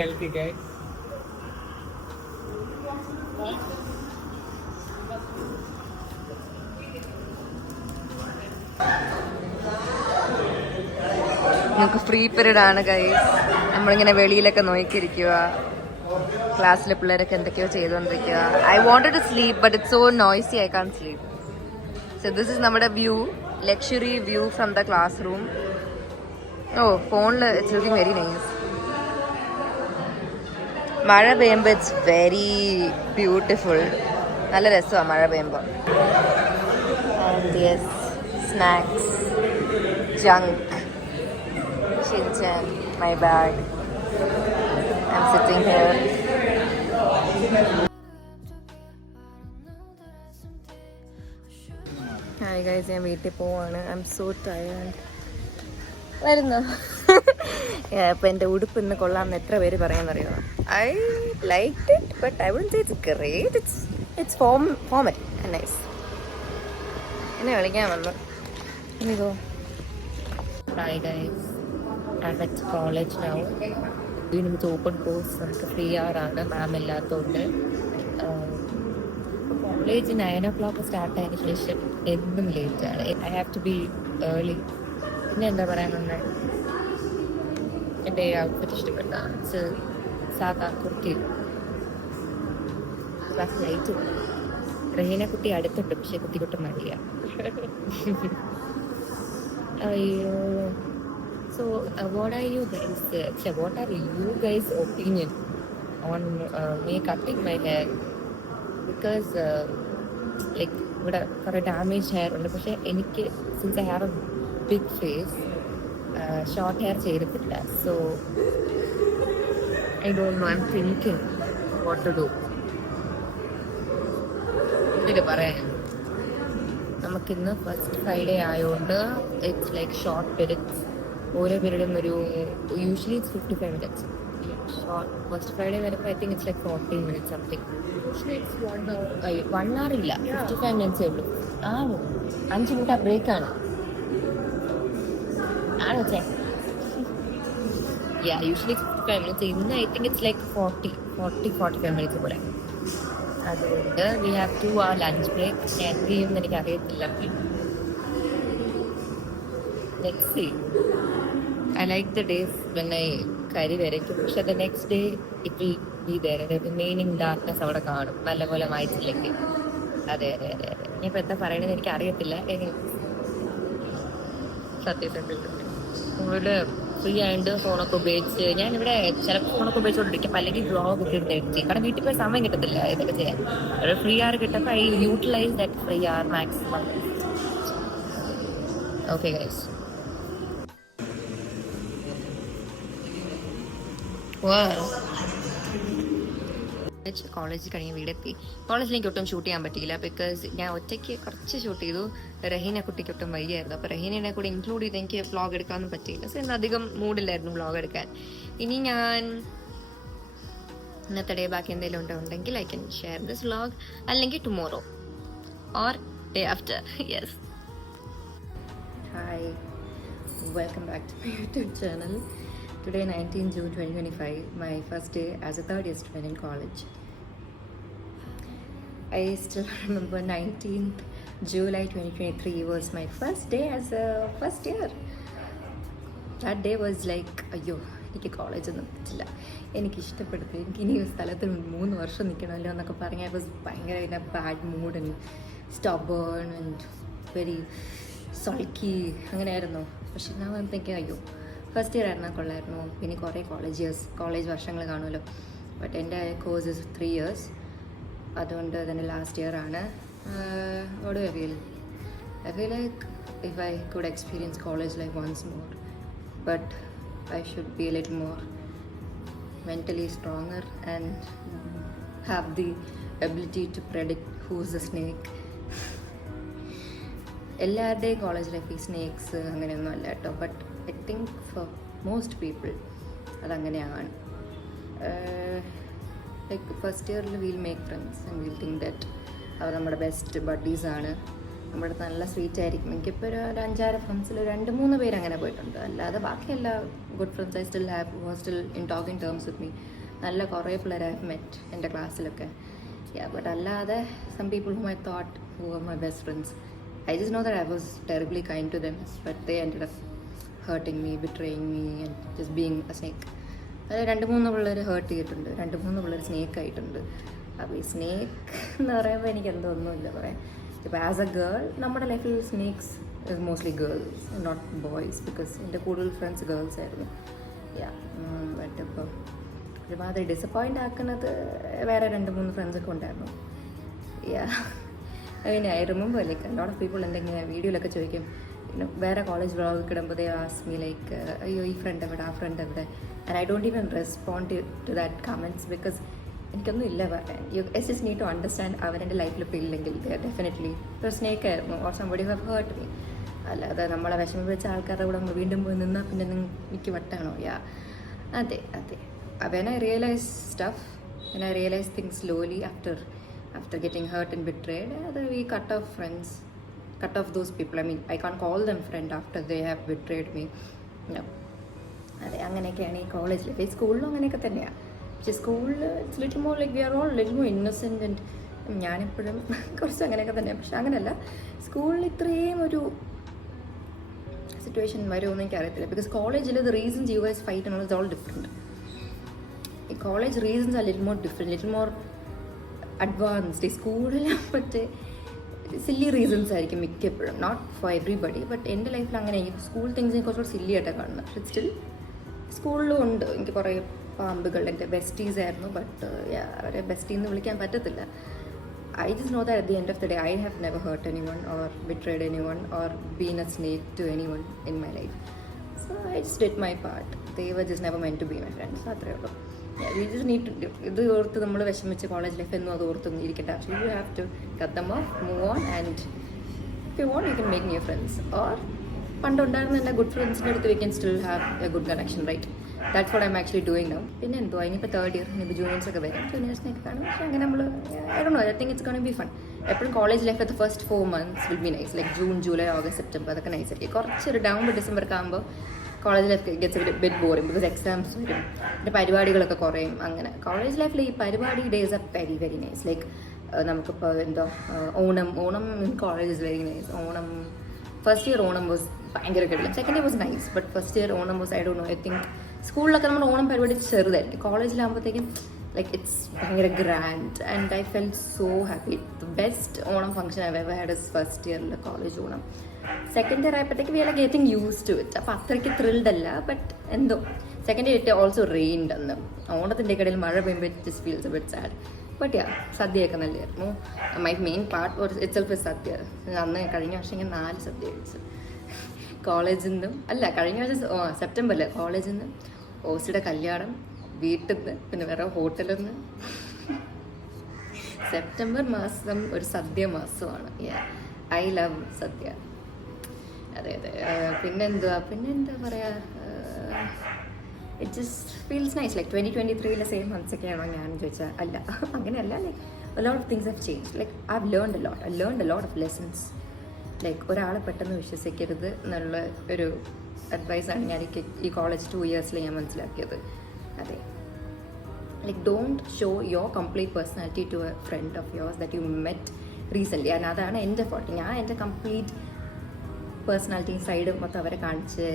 healthy guy. നമുക്ക് ഫ്രീ പീരീഡ് ആണ് ഗൈസ്. നമ്മളിങ്ങനെ വെളിയിലൊക്കെ നോക്കിയിരിക്കുക. ക്ലാസ്സിലെ പിള്ളേരൊക്കെ എന്തൊക്കെയോ ചെയ്തുകൊണ്ടിരിക്കുക. I wanted to sleep but it's so noisy I can sleep. So this is നമ്മുടെ view, luxury view from the classroom. Oh ഫോണിൽ ഇറ്റ്സ് ലുക്കിംഗ് വെരി നൈസ്. മഴ പെയ്യുമ്പോൾ ഇറ്റ്സ് വെരി ബ്യൂട്ടിഫുൾ. നല്ല രസമാണ് മഴ പെയ്യുമ്പോൾ. And yes, snacks, junk, Shinchan, my bag. I'm sitting here. Hi guys, ഞാൻ വീട്ടിൽ പോവാണ്. I'm so tired. വരുന്നോ? ഇപ്പം എൻ്റെ ഉടുപ്പ് ഇന്ന് കൊള്ളാമെന്ന് എത്ര പേര് പറയാമെന്നറിയോ? I liked it, but I wouldn't say it's great. It's formal and nice. എന്നെ വിളിക്കാൻ വന്നു. ഇനിതോ. Hi guys. I'm at college now. ഇതിന് ഓപ്പൺ കോഴ്സ് നമുക്ക് ഫ്രീ ആണ്, മാം ഇല്ലാത്തതുകൊണ്ട്. കോളേജ് 9 o'clock സ്റ്റാർട്ട് ആയതിനു ശേഷം എന്നും ലേറ്റാണ്. I have to be early. പിന്നെ എന്താ പറയാനുണ്ട്, എൻ്റെ ഔട്ട്ഫിറ്റ് ഇഷ്ടപ്പെട്ട സാധാ കുർത്തി ക്ലാസ് ലൈറ്റ്. റഹീന കുട്ടി അടുത്തുണ്ട്, പക്ഷെ കുട്ടിക്കുട്ടി മടിയാ. അയ്യോ. So, what are you guys' opinion on me cutting my hair? Because like ഇവിടെ കുറേ ഡാമേജ് ഹെയർ ഉണ്ട്. പക്ഷെ എനിക്ക് since I have a big face short hair ചെയ്തിട്ടില്ല. So I don't know, I'm thinking what to do. ഇതിൽ പറയാൻ നമുക്കിന്ന് first Friday ആയതുകൊണ്ട് ഇറ്റ്സ് ലൈക്ക് ഷോർട്ട് പീരിയഡ്സ്. ഓരോ പീരീഡും ഒരു usually it's 55 minutes. Short first Friday വരുമ്പോൾ I think it's like 14 minutes something. 1 hour ഇല്ല, 55 minutes ഉള്ളൂ. 5 minute ബ്രേക്കാണ്. ആണോ ചേ? Usually 55 minutes. ഇന്ന് I think it's like 45 minutes പോലെ. അതുകൊണ്ട് we have 2 hour lunch break. എന്ത് ചെയ്യുമെന്ന് എനിക്ക് അറിയത്തില്ല. Let's see. I like the days when I കരി വരയ്ക്കും, പക്ഷെ the next day it will be there. The remaining darkness അവിടെ കാണും, നല്ലപോലെ വായിച്ചില്ലെങ്കിൽ. അതെ. ഇനിയിപ്പോൾ എന്താ പറയണതെന്ന് എനിക്ക് അറിയത്തില്ല. സത്യസന്ധത്തിൽ ഇവിടെ ഫ്രീ ആയിട്ട് ഫോണൊക്കെ ഉപയോഗിച്ച് ഞാനിവിടെ ചിലപ്പോൾ ഫോണൊക്കെ ഉപയോഗിച്ചുകൊണ്ടിരിക്കും, അല്ലെങ്കിൽ ബ്ലോഗ് ഒക്കെ എടുത്ത്. കാരണം വീട്ടിൽ പോയി സമയം കിട്ടത്തില്ല ഇതൊക്കെ ചെയ്യാൻ. ഒരു ഫ്രീ ആർ കിട്ടുമ്പോൾ I utilise that free hour maximum. Okay guys. കോളേജിൽ കഴിഞ്ഞ് വീടെത്തി. കോളേജിൽ എനിക്ക് ഒട്ടും ഷൂട്ട് ചെയ്യാൻ പറ്റിയില്ല, ബിക്കോസ് ഞാൻ ഒറ്റയ്ക്ക് കുറച്ച് ഷൂട്ട് ചെയ്തു. റഹീന കുട്ടിക്ക് ഒട്ടും വയ്യായിരുന്നു. അപ്പോൾ റഹീനെ കൂടെ ഇൻക്ലൂഡ് ചെയ്ത് എനിക്ക് വ്ളോഗ് എടുക്കാനൊന്നും പറ്റിയില്ല. സോ ഇന്ന് അധികം മൂഡില്ലായിരുന്നു വ്ളോഗ് എടുക്കാൻ. ഇനി ഞാൻ ഇന്നത്തെ ഡേ ബാക്കി എന്തെങ്കിലും ഉണ്ടെങ്കിൽ I can share this vlog, അല്ലെങ്കിൽ tomorrow or day after. Yes. Hi, welcome back to my YouTube channel. Today 19 June 2025, my first day as a third year student in college. I still remember 19th July 2023 was my first day as a first year. That day was like, അയ്യോ എനിക്ക് കോളേജൊന്നും പറ്റില്ല, എനിക്ക് ഇഷ്ടപ്പെടുത്തി, എനിക്ക് ഇനി സ്ഥലത്ത് 3 വർഷം നിൽക്കണമല്ലോ എന്നൊക്കെ പറഞ്ഞാൽ ഐ വാസ് ഭയങ്കര bad mood and stubborn and very സൾക്കി അങ്ങനെയായിരുന്നു. പക്ഷെ ഞാൻ വന്നത്തേക്ക് അയ്യോ ഫസ്റ്റ് ഇയർ ആയിരുന്നാൽ കൊള്ളായിരുന്നു. പിന്നെ കുറേ കോളേജ് വർഷങ്ങൾ കാണുമല്ലോ. ബട്ട് എൻ്റെ കോഴ്സ് 3 years, അതുകൊണ്ട് തന്നെ ലാസ്റ്റ് ഇയർ ആണ്. what do I feel? I feel like if I could experience college life once more, but I should be a little more mentally stronger and have the ability to predict who's the snake. എല്ലാവരുടെയും college life ഈ snakes അങ്ങനെയൊന്നും അല്ല കേട്ടോ. But I think for most people അതങ്ങനെയാണ്. Like first ഇയറിൽ we'll make friends and we'll think that അവർ നമ്മുടെ best ബഡീസാണ്, നമ്മുടെ നല്ല സ്വീറ്റ് ആയിരിക്കും. എനിക്കിപ്പോൾ ഒരു 5-6 ഫ്രണ്ട്സിൽ 2-3 പേര് അങ്ങനെ പോയിട്ടുണ്ട്. അല്ലാതെ ബാക്കിയെല്ലാ good friends I still have still in talking terms with me. നല്ല കുറേ പിള്ളേർ ഐ ഹാവ് മെറ്റ് എൻ്റെ ക്ലാസ്സിലൊക്കെ. ബട്ട് അല്ലാതെ some people who I thought who are my best friends, I just know that I was terribly kind to them, but they ended up hurting me, betraying me and just being a snake. അതിൽ 2-3 പിള്ളേർ heart ചെയ്തിട്ടുണ്ട്, 2-3 പിള്ളേർ snake ആയിട്ടുണ്ട്. അപ്പോൾ ഈ snake എന്ന് പറയുമ്പോൾ എനിക്ക് എന്തോ ഒന്നുമില്ല പറയാൻ. ഇപ്പോൾ ആസ് എ ഗേൾ നമ്മുടെ ലൈഫിൽ snakes is mostly girls not boys, because എൻ്റെ കൂടുതൽ ഫ്രണ്ട്സ് ഗേൾസ് ആയിരുന്നു. ബട്ട് ഇപ്പോൾ ഒരുമാതിരി ഡിസപ്പോയിൻ്റ് ആക്കുന്നത് വേറെ 2-3 ഫ്രണ്ട്സൊക്കെ ഉണ്ടായിരുന്നു. I remember like a lot of people എന്തെങ്കിലും വീഡിയോയിലൊക്കെ ചോദിക്കും, വേറെ കോളേജ് വ്ളോഗ് ഇടുമ്പോൾ they ask me like അയ്യോ ഈ ഫ്രണ്ട് എവിടെ, ആ ഫ്രണ്ട് എവിടെ, and I don't even respond to that comments because എനിക്കൊന്നും ഇല്ല പറയാൻ. You just need to understand അവരുടെ ലൈഫിൽ ഇപ്പോൾ ഇല്ലെങ്കിൽ ഡെഫിനറ്റ്ലി ഒരു സ്നേക്ക് ആയിരുന്നു or somebody have hurt me. അല്ലാതെ നമ്മളെ വിഷമിപ്പിച്ച ആൾക്കാരുടെ കൂടെ നമ്മൾ വീണ്ടും പോയി നിന്നാൽ പിന്നെ എനിക്ക് വട്ടാണോ? അതെ. When I realize stuff, when I realize things slowly after getting hurt and betrayed, we cut off friends, cut off those people. I mean, I can't call them friend after they have betrayed me. No. അതെ, അങ്ങനെയൊക്കെയാണ് ഈ college life. ഈ സ്കൂളിലും അങ്ങനെയൊക്കെ തന്നെയാണ്. പക്ഷേ സ്കൂളിൽ it's little more like we are all little more innocent and ഞാനിപ്പോഴും കുറച്ച് അങ്ങനെയൊക്കെ തന്നെയാണ്. പക്ഷെ അങ്ങനെയല്ല, സ്കൂളിൽ ഇത്രയും ഒരു സിറ്റുവേഷൻ വരുമെന്ന് എനിക്കറിയത്തില്ല. ബിക്കോസ് കോളേജിൽ the reasons you guys fight എന്നുള്ളത് ഓൾ ഡിഫറെൻറ്റ്. ഈ college reasons are little more different, little more advanced. ഈ സ്കൂളിലും മറ്റേ സില്ലി റീസൺസ് ആയിരിക്കും മിക്കപ്പോഴും, നോട്ട് ഫോർ എവറിബഡി. ബട്ട് എൻ്റെ ലൈഫിൽ അങ്ങനെ എനിക്ക് സ്കൂൾ തിങ്സിനെ കുറച്ചുകൂടി സില്ലി ആയിട്ടാണ് കാണുന്നത്. പക്ഷെ സ്റ്റിൽ സ്കൂളിലും ഉണ്ട് എനിക്ക് കുറേ പാമ്പുകൾ. എൻ്റെ ബെസ്റ്റീസ് ആയിരുന്നു, ബട്ട് അവരെ ബെസ്റ്റീ എന്ന് വിളിക്കാൻ പറ്റത്തില്ല. I just know that at the end of the day I have never hurt anyone or betrayed anyone or been a snake to anyone in my life. So I just did my part. They were just never meant to be my friends. അത്രേ ഉള്ളൂ. We just need to ഇത് ഓർത്ത് നമ്മൾ വിഷമിച്ച് college life എന്നും അത് ഓർത്തൊന്നും ഇരിക്കട്ടെ. ആവശ്യം you have to cut them off, move on, and if you want you can make new friends. Or പണ്ടുണ്ടായിരുന്ന എൻ്റെ ഗുഡ് ഫ്രണ്ട്സിൻ്റെ അടുത്ത് we can still have a good connection, right? That's what I'm actually doing now. പിന്നെ എന്തോ ഇനിയിപ്പോൾ 3rd year ഇനിയിപ്പോൾ ജൂനിയേഴ്സൊക്കെ വരും, ജൂനിയേഴ്സിനൊക്കെ കാണും. പക്ഷേ അങ്ങനെ നമ്മൾ I don't know, I think it's going to be fun. എപ്പോഴും college life the first 4 months will be nice, like June, July, August, September അതൊക്കെ നൈസ് ആയിരിക്കും. കുറച്ചൊരു November, December ഒക്കെ ആകുമ്പോൾ college life gets A bit boring because exams വരും, പിന്നെ പരിപാടികളൊക്കെ കുറയും. അങ്ങനെ കോളേജ് ലൈഫിൽ ഈ പരിപാടി days are very very nice. Like നമുക്കിപ്പോൾ എന്തോ Onam in college is very nice. Onam first year Onam was ഭയങ്കര കിട്ടില്ല. Second year was nice, but first year Onam was I don't know, I think സ്കൂളിലൊക്കെ നമ്മൾ ഓണം പരിപാടി ചെറുതായിരിക്കും. കോളേജിലാകുമ്പോഴത്തേക്കും ലൈക്ക് ഇറ്റ്സ് ഭയങ്കര grand and I felt so happy. The best Onam function I ever had is first ഇയറിൽ college Onam. Second year ആയപ്പോഴത്തേക്ക് we are getting use to it. അപ്പോൾ അത്രയ്ക്ക് thrilled അല്ല, ബട്ട് എന്തോ second year it also rained. അന്ന് ഓണത്തിൻ്റെ കടയിൽ മഴ പെയ്യുമ്പോൾ it just feels a bit sad. But സദ്യയൊക്കെ നല്ലതായിരുന്നു. My main part itself is sadya. അന്ന് കഴിഞ്ഞ വർഷം ഞാൻ 4 സദ്യ കഴിച്ചു. കോളേജിൽ നിന്നും അല്ല, കഴിഞ്ഞ വർഷം സെപ്റ്റംബറിൽ കോളേജിൽ നിന്ന്, ഓസിയുടെ കല്യാണം, വീട്ടിൽ നിന്ന്, പിന്നെ വേറെ ഹോട്ടലിൽ നിന്ന്. സെപ്റ്റംബർ മാസം ഒരു സദ്യ മാസമാണ്. I love sadya. അതെ. പിന്നെന്താ പറയുക, it just feels nice. Like 2023 same months ഒക്കെയാണോ ഞാൻ ചോദിച്ചാൽ അല്ല, അങ്ങനെയല്ല. Like a lot of things have changed. Like I've learned a lot of lessons. Like ഒരാളെ പെട്ടെന്ന് വിശ്വസിക്കരുത് എന്നുള്ള ഒരു അഡ്വൈസാണ് ഞാൻ ഈ കോളേജ് 2 ഇയേഴ്സിൽ ഞാൻ മനസ്സിലാക്കിയത്. അതെ, like don't show your complete personality to a friend of yours that you met recently. And അതാണ് എൻ്റെ ഫോട്ടോ. ഞാൻ എൻ്റെ കംപ്ലീറ്റ് പേഴ്സണാലിറ്റി സൈഡ് മൊത്തം അവരെ കാണിച്ച്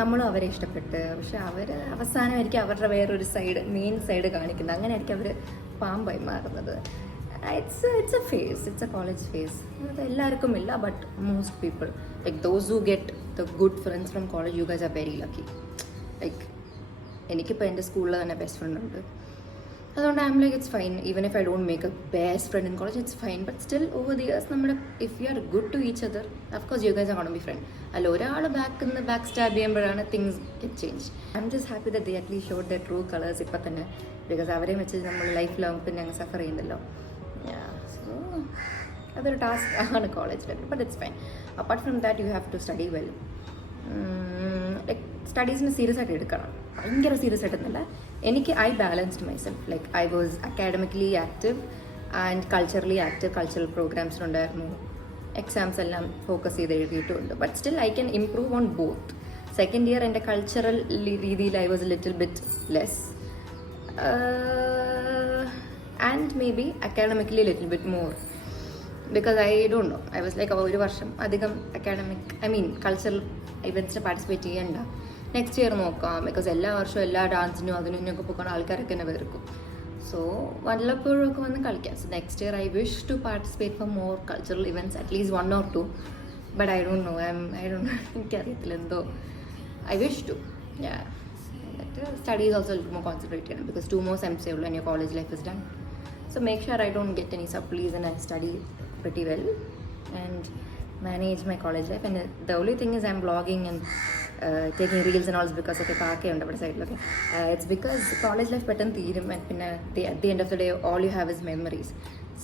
നമ്മളും അവരെ ഇഷ്ടപ്പെട്ട്, പക്ഷെ അവർ അവസാനമായിരിക്കും അവരുടെ വേറൊരു മെയിൻ സൈഡ് കാണിക്കുന്നത്. അങ്ങനെ ആയിരിക്കും അവർ പാമ്പായി മാറുന്നത്. It's a phase, it's a college phase. അത് എല്ലാവർക്കും ഇല്ല, but most people like those who get the good friends from college, you guys are very lucky. Like എനിക്കിപ്പോൾ എൻ്റെ സ്കൂളിൽ തന്നെ ബെസ്റ്റ് ഫ്രണ്ട് ഉണ്ട്. അതുകൊണ്ട് I'm like it's fine even if I don't make a best friend in college it's fine but still over the years നമ്മുടെ if you are good to each other of course you guys are gonna be friend അല്ല ഒരാൾ back stab ചെയ്യുമ്പോഴാണ് things get change I'm just happy that they at least showed the true colours ഇപ്പം തന്നെ because അവരെയും വെച്ച് നമ്മൾ ലൈഫിലാകുമ്പോൾ പിന്നെ അങ്ങ് സഫർ ചെയ്യുന്നല്ലോ സോ അതൊരു ടാസ്ക് ആണ് college life but it's fine apart from that you have to study well like സ്റ്റഡീസിന് സീരിയസ് ആയിട്ട് എടുക്കണം ഭയങ്കര സീരിയസ് ആയിട്ടൊന്നുമല്ല എനിക്ക് I balanced myself like I was academically active and culturally active cultural പ്രോഗ്രാംസിനുണ്ടായിരുന്നു എക്സാംസ് എല്ലാം ഫോക്കസ് ചെയ്ത് എഴുതിയിട്ടുമുണ്ട് but still I can improve on both second year എൻ്റെ കൾച്ചറൽ രീതിയിൽ I was little bit less and maybe academically little bit more because I don't know I was like ഒരു വർഷം അധികം academic cultural ഇവൻറ്റ്സിന് participate ചെയ്യണ്ട next year നോക്കാം because എല്ലാ വർഷവും എല്ലാ ഡാൻസിനും അതിനൊക്കെ പോകാൻ ആൾക്കാരൊക്കെ തന്നെ വെറുക്കും സോ വല്ലപ്പോഴൊക്കെ വന്ന് കളിക്കാം so next year I wish to participate for more cultural events at least 1 or 2 but I don't know എനിക്കറിയത്തില്ല എന്തോ ഐ വിഷ് ടു എന്നിട്ട് സ്റ്റഡീസ് ഓൾസോ മോർ കോൺസെൻട്രേറ്റ് ചെയ്യണം ബിക്കോസ് 2 more സെംസ് ഉള്ളൂ and your college life is done so make sure I don't get any supplies and I study pretty well and manage my college life and the only thing is I'm vlogging and taking reels and all is because okay paake undu apdi side okay it's because college life pettan theerum and pinna at the end of the day all you have is memories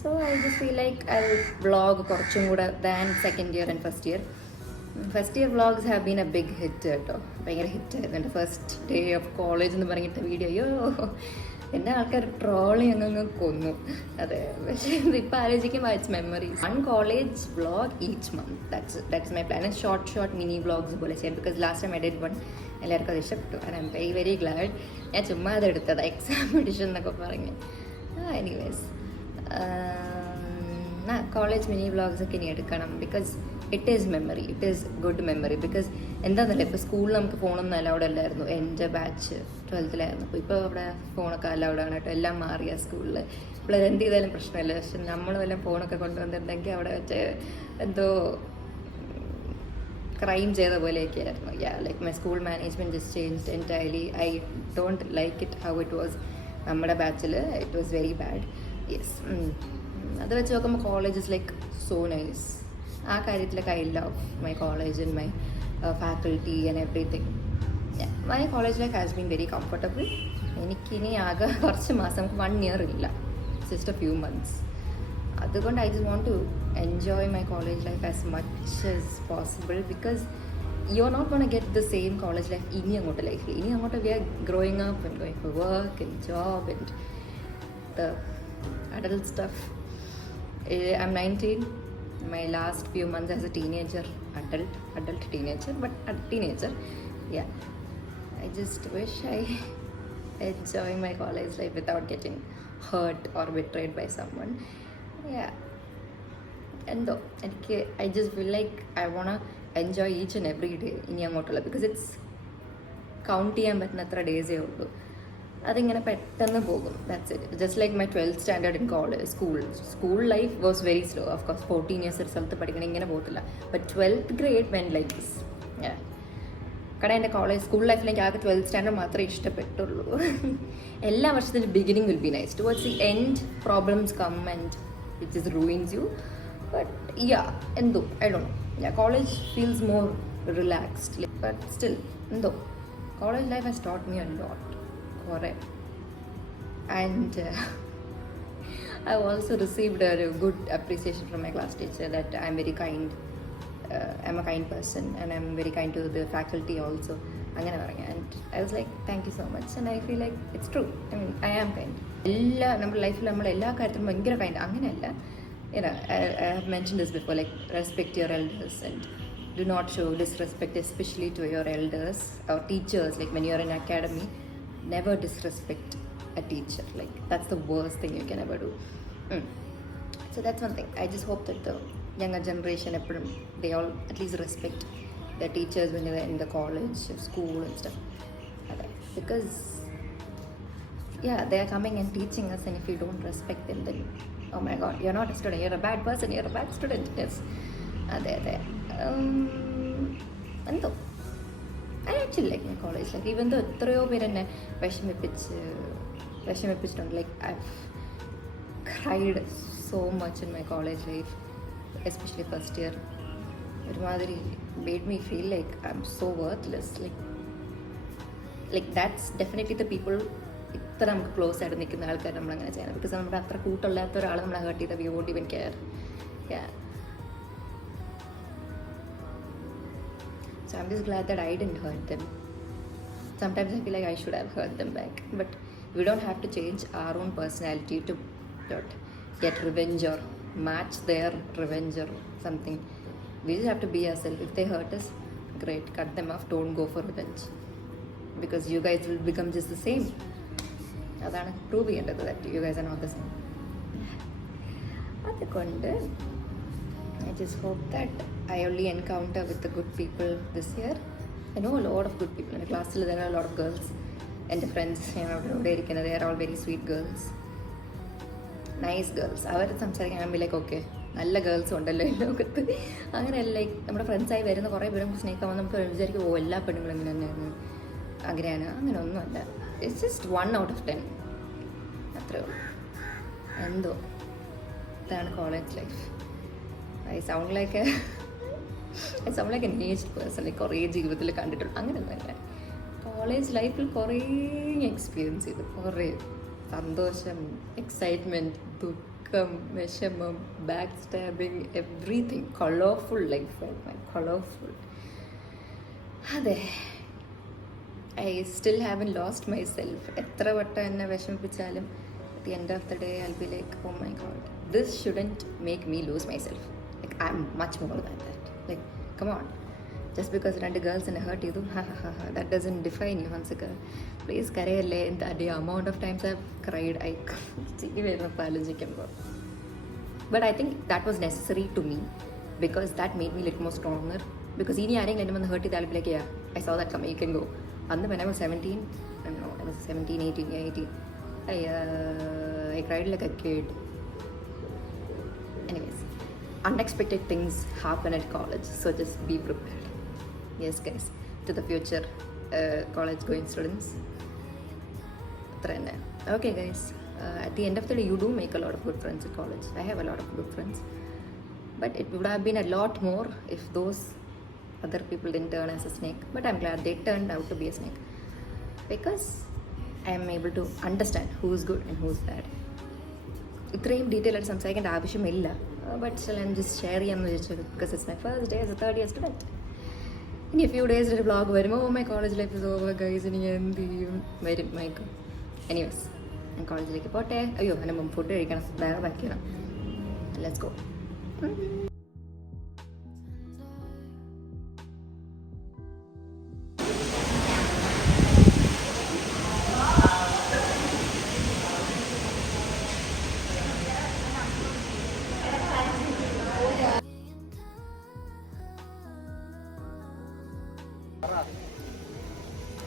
so I just feel like I'll vlog korchum kuda than second year and first year vlogs have been a big hit ട്ടോ ഭയങ്കര hit ആയിരുന്നു എൻ്റെ first day of college എന്ന് പറഞ്ഞിട്ട് video അയ്യോ എന്നെ ആൾക്കാർ trolley അങ്ങ് കൊന്നു അതെ പക്ഷേ ഇപ്പം ആലോചിക്കുമ്പോൾ it's memories 1 college vlog each month that's my plan short mini vlogs പോലെ ചെയ്യാം ബിക്കോസ് ലാസ്റ്റ് ടൈം എഡിറ്റ് 1 എല്ലാവർക്കും അത് ഇഷ്ടപ്പെട്ടു and I am very very glad ഞാൻ ചുമ്മാ അത് എടുത്തത് എക്സാം എഡിഷൻ എന്നൊക്കെ പറഞ്ഞ് എനിവേസ് കോളേജ് മിനി വ്ളോഗ്സ് ഒക്കെ ഇനി എടുക്കണം because it is memory it is good memory because എന്താണെന്നല്ല ഇപ്പോൾ സ്കൂളിൽ നമുക്ക് ഫോണൊന്നും അലൗഡ് അല്ലായിരുന്നു എൻ്റെ ബാച്ച് 12th അപ്പോൾ ഇപ്പോൾ അവിടെ ഫോണൊക്കെ അലൗഡ് ആണ് കേട്ടോ എല്ലാം മാറിയ സ്കൂളിൽ ഇപ്പോൾ എന്ത് ചെയ്താലും പ്രശ്നമില്ല പക്ഷെ നമ്മൾ വല്ല ഫോണൊക്കെ കൊണ്ടുവന്നിട്ടുണ്ടെങ്കിൽ അവിടെ വെച്ച് എന്തോ ക്രൈം ചെയ്ത പോലെയൊക്കെ ആയിരുന്നു like my school management just changed entirely I don't like it how it was നമ്മുടെ ബാച്ചിൽ it was very bad yes അത് വെച്ച് നോക്കുമ്പോൾ college is like so nice ആ കാര്യത്തിലൊക്കെ I love my college and my faculty and everything. Yeah, my college life has been very comfortable. എനിക്കിനി ആകെ കുറച്ച് മാസം 1 year ഇല്ല just a few months അതുകൊണ്ട് I just want to enjoy my college life as much as possible because you're not going to get the same college life ഇനി അങ്ങോട്ട് ലൈഫിൽ ഇനി അങ്ങോട്ട് we are growing up and going for work and job and the adult stuff. I'm 19. My last few months as a teenager, adult teenager, but a teenager, yeah. I just wish I enjoy my college life without getting hurt or betrayed by someone. Yeah. And though, I just feel like I want to enjoy each and every day in Yamotala because it's county and Batnatra days. അതിങ്ങനെ പെട്ടെന്ന് പോകും that's it just like my 12th standard in college school life was very slow of course 14 years ഒരു സ്ഥലത്ത് പഠിക്കണം ഇങ്ങനെ പോകത്തില്ല but 12th grade when like this കാരണം എൻ്റെ കോളേജ് സ്കൂൾ ലൈഫിൽ എനിക്ക് ആകെ 12th സ്റ്റാൻഡേർഡ് മാത്രമേ ഇഷ്ടപ്പെട്ടുള്ളൂ എല്ലാ വർഷത്തിൻ്റെ beginning will be nice towards the end problems come and it just ruins you but എന്തോ I don't know college feels more relaxed but still എന്തോ college life has taught me a lot and I've also received a good appreciation from my class teacher that I'm very kind. I'm a kind person and I'm very kind to the faculty also. And I was like, thank you so much. And I feel like it's true. I mean, I am kind. നമ്മുടെ ലൈഫിൽ നമ്മൾ എല്ലാ കാര്യത്തിലും ഭയങ്കര kind അങ്ങനെയല്ല I have mentioned this before, like respect your elders and do not show disrespect, especially to your elders or teachers. Like when you're in academy, never disrespect a teacher. Like that's the worst thing you can ever do. So that's one thing. I just hope that the younger generation, they all at least respect their teachers when they're in the college, school and stuff. Because they are coming and teaching us, and if you don't respect them, then oh my god, you're not a student, you're a bad person, you're a bad student. Yes. എന്തോ I actually like my college life, even though എത്രയോ പേര് എന്നെ വിഷമിപ്പിച്ച് വിഷമിപ്പിച്ചിട്ടുണ്ട്. Like I cried so much in my college life, especially first year. ഒരുമാതിരി made me feel like I'm so worthless. Like that's definitely the people ഇത്ര നമുക്ക് close ആയിട്ട് നിൽക്കുന്ന ആൾക്കാർ നമ്മളങ്ങനെ ചെയ്യണം. ബിക്കോസ് നമുക്ക് അത്ര കൂട്ടല്ലാത്ത ഒരാൾ നമ്മളെ ഹേർട്ട് ചെയ്താൽ we won't even care. So I'm just glad that I didn't hurt them. Sometimes I feel like I should have hurt them back. But we don't have to change our own personality to get revenge or match their revenge or something. We just have to be ourselves. If they hurt us, great, cut them off. Don't go for revenge, because you guys will become just the same. അതാണ് prove ചെയ്യേണ്ടത്, that you guys are not the same. അതുകൊണ്ട് I just hope that I only encounter with the good people this year. I know a lot of good people in the class. There are a lot of girls. And the friends, they are all very sweet girls. Nice girls. അവർ സംസാരിക്കാൻ ഞാൻ like okay നല്ല ഗേൾസും ഉണ്ടല്ലോ ഈ ലോകത്ത്. അങ്ങനെയല്ല, like നമ്മുടെ ഫ്രണ്ട്സായി വരുന്ന കുറേ പേരും സ്നേഹിക്കാൻ നമുക്ക് വിചാരിക്കും ഓ എല്ലാ പെണ്ണുങ്ങളും ഇങ്ങനെ തന്നെയാണ് അങ്ങനെയാണ്. അങ്ങനെ ഒന്നുമല്ല. ഇറ്റ്സ് ജസ്റ്റ് 1 out of 10 അത്രേ ഉള്ളൂ. എന്തോ ഇതാണ് college life. I sound like an aged person. Like കുറേ ജീവിതത്തിൽ കണ്ടിട്ടുള്ളൂ. അങ്ങനെയൊന്നുമല്ല. കോളേജ് ലൈഫിൽ കുറേ എക്സ്പീരിയൻസ് ചെയ്തു. കുറേ സന്തോഷം, എക്സൈറ്റ്മെൻറ്റ്, ദുഃഖം, വിഷമം, back stabbing, everything. Colourful life, colourful. അതെ, I still haven't lost myself. എത്ര വട്ടം എന്നെ വിഷമിപ്പിച്ചാലും at the end of the day I'll be like, oh my god, this shouldn't make me lose myself. Like I'm much more than that. Like come on, just because രണ്ട് girls എന്നെ heart ചെയ്തു, that doesn't define you once a girl. Please കരയല്ലേ. the amount of times I've cried, I ചെയ്യുന്നപ്പോൾ ആലോചിക്കുമ്പോൾ. But I think that was necessary to me, because that made me a little more stronger. Because ഇനി ആരെങ്കിലും എന്നെ വന്ന് heart ചെയ്താൽ I'll be like, yeah, I saw that coming, you can go. അന്ന് when I was 17, I was 17, 18, 18, I cried like a kid. Anyways, unexpected things happen at college, so just be prepared. Yes guys, to the future college going students. Okay guys, at the end of the day you do make a lot of good friends at college. I have a lot of good friends, but it would have been a lot more if those other people didn't turn as a snake. But I'm glad they turned out to be a snake, because I am able to understand who's good and who's bad. ഇത്രയും detail ആയിട്ട് സംസാരിക്കേണ്ട ആവശ്യമില്ല. But still I am just share ചെയ്യാമെന്ന് വിചാരിച്ചത്, because it's my first day as A 3rd year student. ഇനി few ഡേയ്സിൽ ഒരു vlog വരുമ്പോൾ my college life is over guys, ഇനി എന്ത് ചെയ്യും വരും മൈക്കും. എനിവേസ്, ഞാൻ കോളേജിലേക്ക് പോട്ടെ. അയ്യോ എൻ്റെ മുമ്പ് ഫുഡ് കഴിക്കണം, വേറെ ബാക്കിയാണ്. Let's go.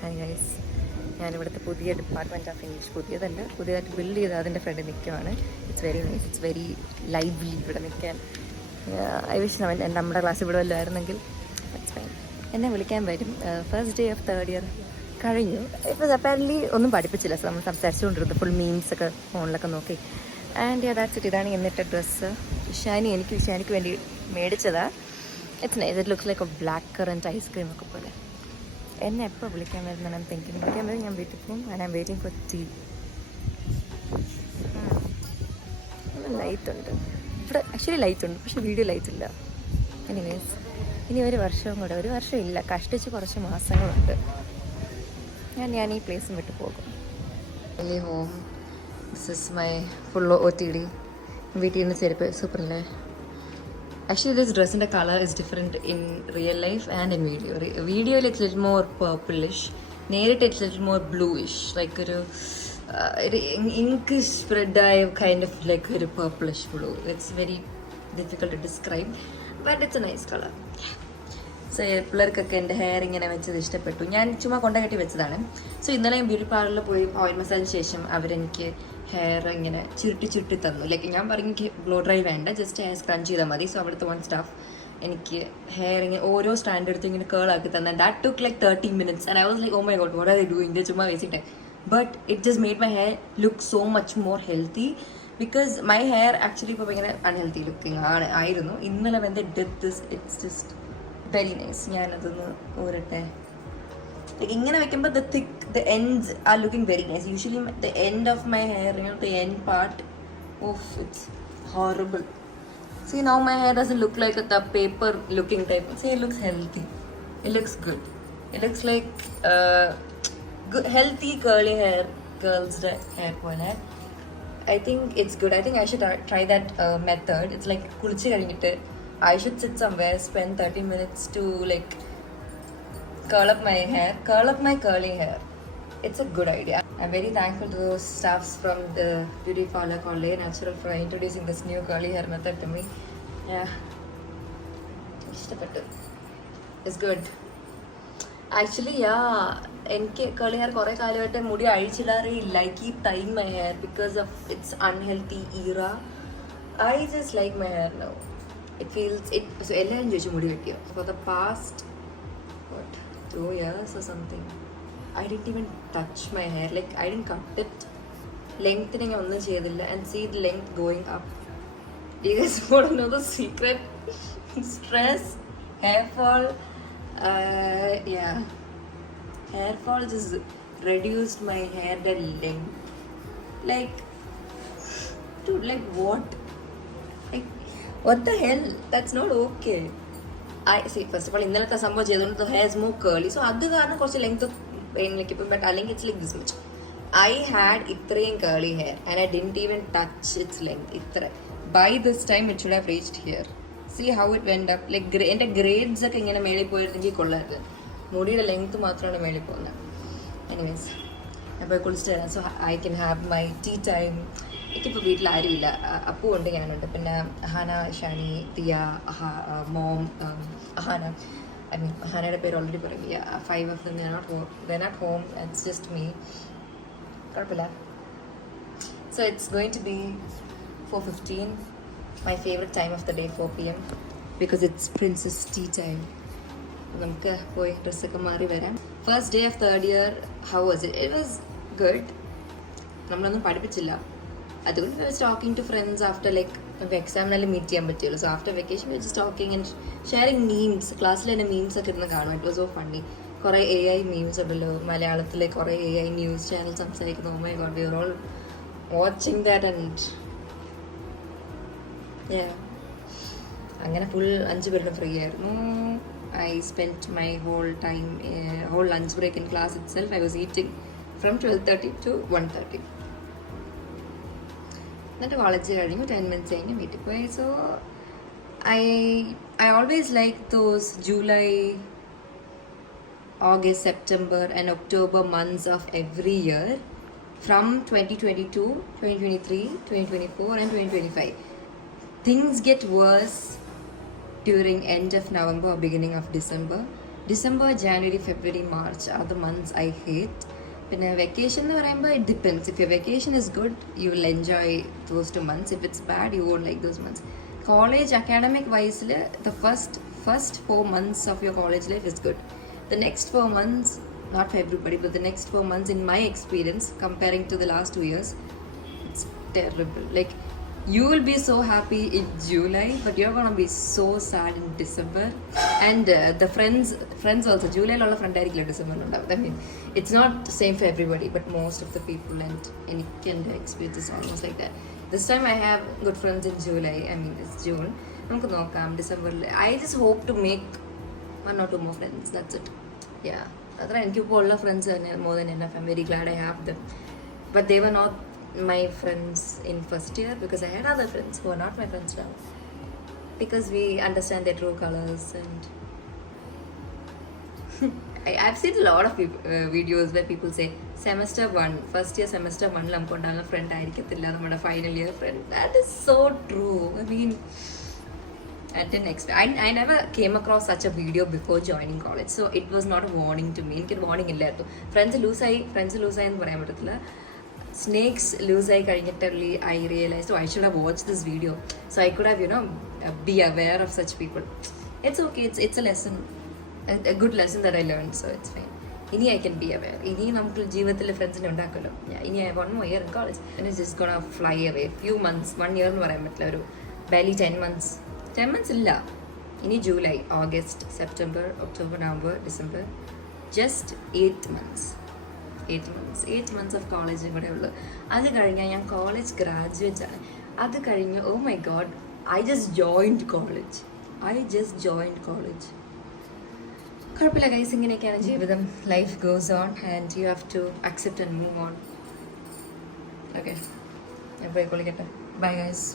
ഹായ് ഗൈസ്, ഞാനിവിടുത്തെ പുതിയ ഡിപ്പാർട്ട്മെൻറ്റ് ഓഫ് ഇംഗ്ലീഷ്, പുതിയതായിട്ട് ബിൽഡ് ചെയ്ത് അതിൻ്റെ ഫ്രണ്ടിൽ നിൽക്കുവാണ്. It's very nice, it's very lively ഇവിടെ നിൽക്കാൻ. ഐ വിഷ് നമ്മുടെ ക്ലാസ് ഇവിടെ വല്ലതും ആയിരുന്നെങ്കിൽ. It's fine. എന്നെ വിളിക്കാൻ വരും. First day of 3rd year കഴിഞ്ഞു. ഇപ്പോൾ അപ്പാരൻ്റ്ലി ഒന്നും പഠിപ്പിച്ചില്ല. സോ നമ്മൾ സംസാരിച്ചുകൊണ്ടിരുന്നു, ഫുൾ മീംസൊക്കെ ഫോണിലൊക്കെ നോക്കി. And that's it. ഇതാണ് എന്നിട്ട് ഡ്രസ്സ് ഇഷാനിക്ക് വേണ്ടി മേടിച്ചതാണ്. It's nice. It looks like a black currant ice cream ഒക്കെ പോലെ. എന്നെ എപ്പോൾ വിളിക്കാൻ വരുന്നതാണ് ഞാൻ തിങ്കിങ്. വിളിക്കാൻ വരും, ഞാൻ വീട്ടിൽ പോകും. And I am waiting for tea. Light ഉണ്ട് ഇവിടെ, ആക്ച്വലി ലൈറ്റ് ഉണ്ട്, പക്ഷേ വീഡിയോ ലൈറ്റ് ഇല്ല. എനിവേസ്, ഇനി ഒരു വർഷം ഇല്ല, കഷ്ടിച്ച് കുറച്ച് മാസങ്ങളുണ്ട്. ഞാൻ ഈ പ്ലേസും വിട്ട് പോകും. Home, this is my full OTD. വീട്ടിൽ നിന്ന് ചെരുപ്പ് സൂപ്പറല്ലേ. Actually, this dress in the color is different in real life and in video. Video it's a little more purplish. Narrate it's a little more bluish, like ink spread kind of like a purplish blue. It's very difficult to describe, but it's a nice color. So പിള്ളേർക്കൊക്കെ എൻ്റെ hair ഇങ്ങനെ വെച്ചത് ഇഷ്ടപ്പെട്ടു. ഞാൻ ചുമ്മാ കൊണ്ടകെട്ടി വെച്ചതാണ്. So ഇന്നലെ ഞാൻ ബ്യൂട്ടി പാർലറിൽ പോയി ഓയിൽ മസാജിന് ശേഷം അവരെനിക്ക് ഹെയർ ഇങ്ങനെ ചുരുട്ടി തന്നു. ലൈക്ക് ഞാൻ പറഞ്ഞു എനിക്ക് ബ്ലോ ഡ്രൈ വേണ്ട, ജസ്റ്റ് ഹെയർ സ്ക്രഞ്ച് ചെയ്താൽ മതി. സോ അവിടുത്തെ വൺ സ്റ്റാഫ് എനിക്ക് ഹെയർ ഇങ്ങനെ ഓരോ സ്റ്റാൻഡ് എടുത്ത് ഇങ്ങനെ കേൾ ആക്കി തന്നെ. That took like 30 minutes. And I was like, oh my God, what are they doing? ചുമ്മാ വെച്ചിട്ടേ but it just made my hair look so much more healthy because my hair actually ഇപ്പോൾ ഭയങ്കര unhealthy looking ആയിരുന്നു. ഇന്നലെ when they did this, it's just very nice. ഞാനതൊന്ന് ഊരട്ടെ. ഇങ്ങനെ വെക്കുമ്പോൾ the ends are looking very nice. Usually the end of my hair, the end part, it's horrible. See, now my hair doesn't look like the paper looking type. See, it looks healthy. It looks good. It looks like good, healthy curly hair, girls' hair pole. I think it's good. I think I should try that method. It's like kulichi kazhinjittu I should sit somewhere, spend 30 minutes to like curl up my hair, curl up my curly hair. It's a good idea. I'm very thankful to those staffs from the beauty parlor called Lay Natural for introducing this new curly hair method to me. Yeah. It's good. Actually, yeah, എനിക്ക് curly hair കുറേ കാലമായിട്ട് മുടി അഴിച്ചിടാറേ ഇല്ല. I keep tying my hair because of its unhealthy era. I just like my hair now. It feels it. So എല്ലാവരും ചോദിച്ചു മുടി വെട്ടിയോ. For the past 2 years or something, I didn't even touch my hair. Like I didn't cut it. Lengthening ഒന്നും ചെയ്തില്ല. And see the length going up. You guys want to know the secret? Stress, hair fall. Yeah, hair fall just reduced my hair the length. Like, dude, like what? Like, what the hell? That's not okay. I see. First of all, ഇന്നലത്തെ സംഭവം ചെയ്തുകൊണ്ട് the hair is more curly, so അത് കാരണം കുറച്ച് length like ഇപ്പം but അല്ലെങ്കിൽ it's like this much. I had ഇത്രയും curly hair and I didn't even touch its length. ഇത്ര. By this time it should have reached here. See how it went up. Like എൻ്റെ grades ഒക്കെ ഇങ്ങനെ മേളിൽ പോയിരുന്നെങ്കിൽ കൊള്ളായിരുന്നു. മുടിയുടെ ലെങ്ത് മാത്രമാണ് മേളിൽ പോകുന്നത്. എനിവേസ് അപ്പോൾ കുളിച്ചിട്ട് വരാം. So I can have my tea time. എനിക്കിപ്പോൾ വീട്ടിൽ ആരുമില്ല. അപ്പു ഉണ്ട്, ഞാനുണ്ട്. പിന്നെ Ahana, Shani, Thiya, mom, Ahana. I mean അഹാനയുടെ പേര് ഓൾറെഡി പറയും. 5 of them they're not home. It's just me. കുഴപ്പമില്ല. So it's going to be 4:15. My favorite time of the day, 4 p.m. because it's princess tea time. നമുക്ക് പോയി ഡ്രസ്സൊക്കെ മാറി വരാം. First day of third year, how was it? It was good. നമ്മളൊന്നും പഠിപ്പിച്ചില്ല, അതുകൊണ്ട് we was talking to friends after like നമുക്ക് എക്സാമിനെല്ലാം മീറ്റ് ചെയ്യാൻ പറ്റുമല്ലോ. So after vacation we just talking and sharing memes. ക്ലാസ്സിൽ തന്നെ മീംസ് ഒക്കെ ഇരുന്ന് കാണും. It was so funny. കുറേ AI മീംസ് ഉണ്ടല്ലോ മലയാളത്തിലെ, കുറേ AI ന്യൂസ് ചാനൽ സംസാരിക്കുന്നു. Oh my god, we are all watching that and അങ്ങനെ ഫുൾ 5 പേരുടെ ഫ്രീ ആയിരുന്നു. I spent my whole lunch break in class itself. I was eating from 12:30 to 1:30. എന്നിട്ട് college കഴിഞ്ഞു 10 minutes കഴിഞ്ഞ് വീട്ടിൽ പോയി. So I always like those July, August, September and October months of every year from 2022, 2023, 2024 and 2025. Things get worse during end of November or beginning of December. December, January, February, March are the months I hate. പിന്നെ vacation എന്ന് പറയുമ്പോൾ it depends. If your vacation is good, you will enjoy those 2 months. If it's bad, you won't like those months. College academic wise, the first 4 months of your college life is good. The next 4 months, not for everybody, but the next 4 months in my experience comparing to the last 2 years, it's terrible. Like you will be so happy in July, but you're gonna be so sad in December. And the friends also July all friend directly December. I mean, it's not the same for everybody, but most of the people and any can experience is almost like that. This time I have good friends in July. I mean, it's June. നമുക്ക് നോക്കാം December. I just hope to make 1 or 2 more friends. That's it. Yeah, അത്ര എനിക്കിപ്പോൾ ഉള്ള friends തന്നെ more than enough. I'm very glad I have them, but they were not my friends in first year because I had other friends who are not my friends now because we understand their true colors. And I've seen a lot of videos where people say semester 1, first year semester 1 നമുക്ക് ഉണ്ടാകുന്ന friend ആയിരിക്കത്തില്ല നമ്മുടെ final year friend. That is so true. I mean, I didn't expect. I never came across such a video before joining college, so it was not a warning to me. എനിക്കൊരു warning ഇല്ലായിരുന്നു. Friends ലൂസായി എന്ന് പറയാൻ പറ്റത്തില്ല. Snakes looseai കഴിഞ്ഞിട്ടല്ലേ I realized, oh, I should have watched this video so I could have, be aware of such people. It's okay. It's a lesson, a good lesson that I learned, so it's fine. ഇനി I can be aware. ഇനിയും നമുക്ക് ജീവിതത്തിൽ ഫ്രണ്ട്സിനെ ഉണ്ടാക്കുമല്ലോ. ഇനി 1 more year in college and it's just gonna fly away. Few months, 1 year എന്ന് പറയാൻ പറ്റില്ല, ഒരു barely 10 months. 10 months ഇല്ല, ഇനി July, August, September, October, November, December, just 8 months. 8 months of college ഇവിടെ ഉള്ളു. അത് കഴിഞ്ഞാൽ ഞാൻ കോളേജ് ഗ്രാജുവേറ്റ് ആണ്. അത് കഴിഞ്ഞ് oh my god, I just joined college. കുഴപ്പമില്ല ഗൈസ്, ഇങ്ങനെയൊക്കെയാണ് ജീവിതം. Life goes on and you have to accept and move on. Okay, ഞാൻ പോയി കുളിക്കട്ടെ. Bye guys.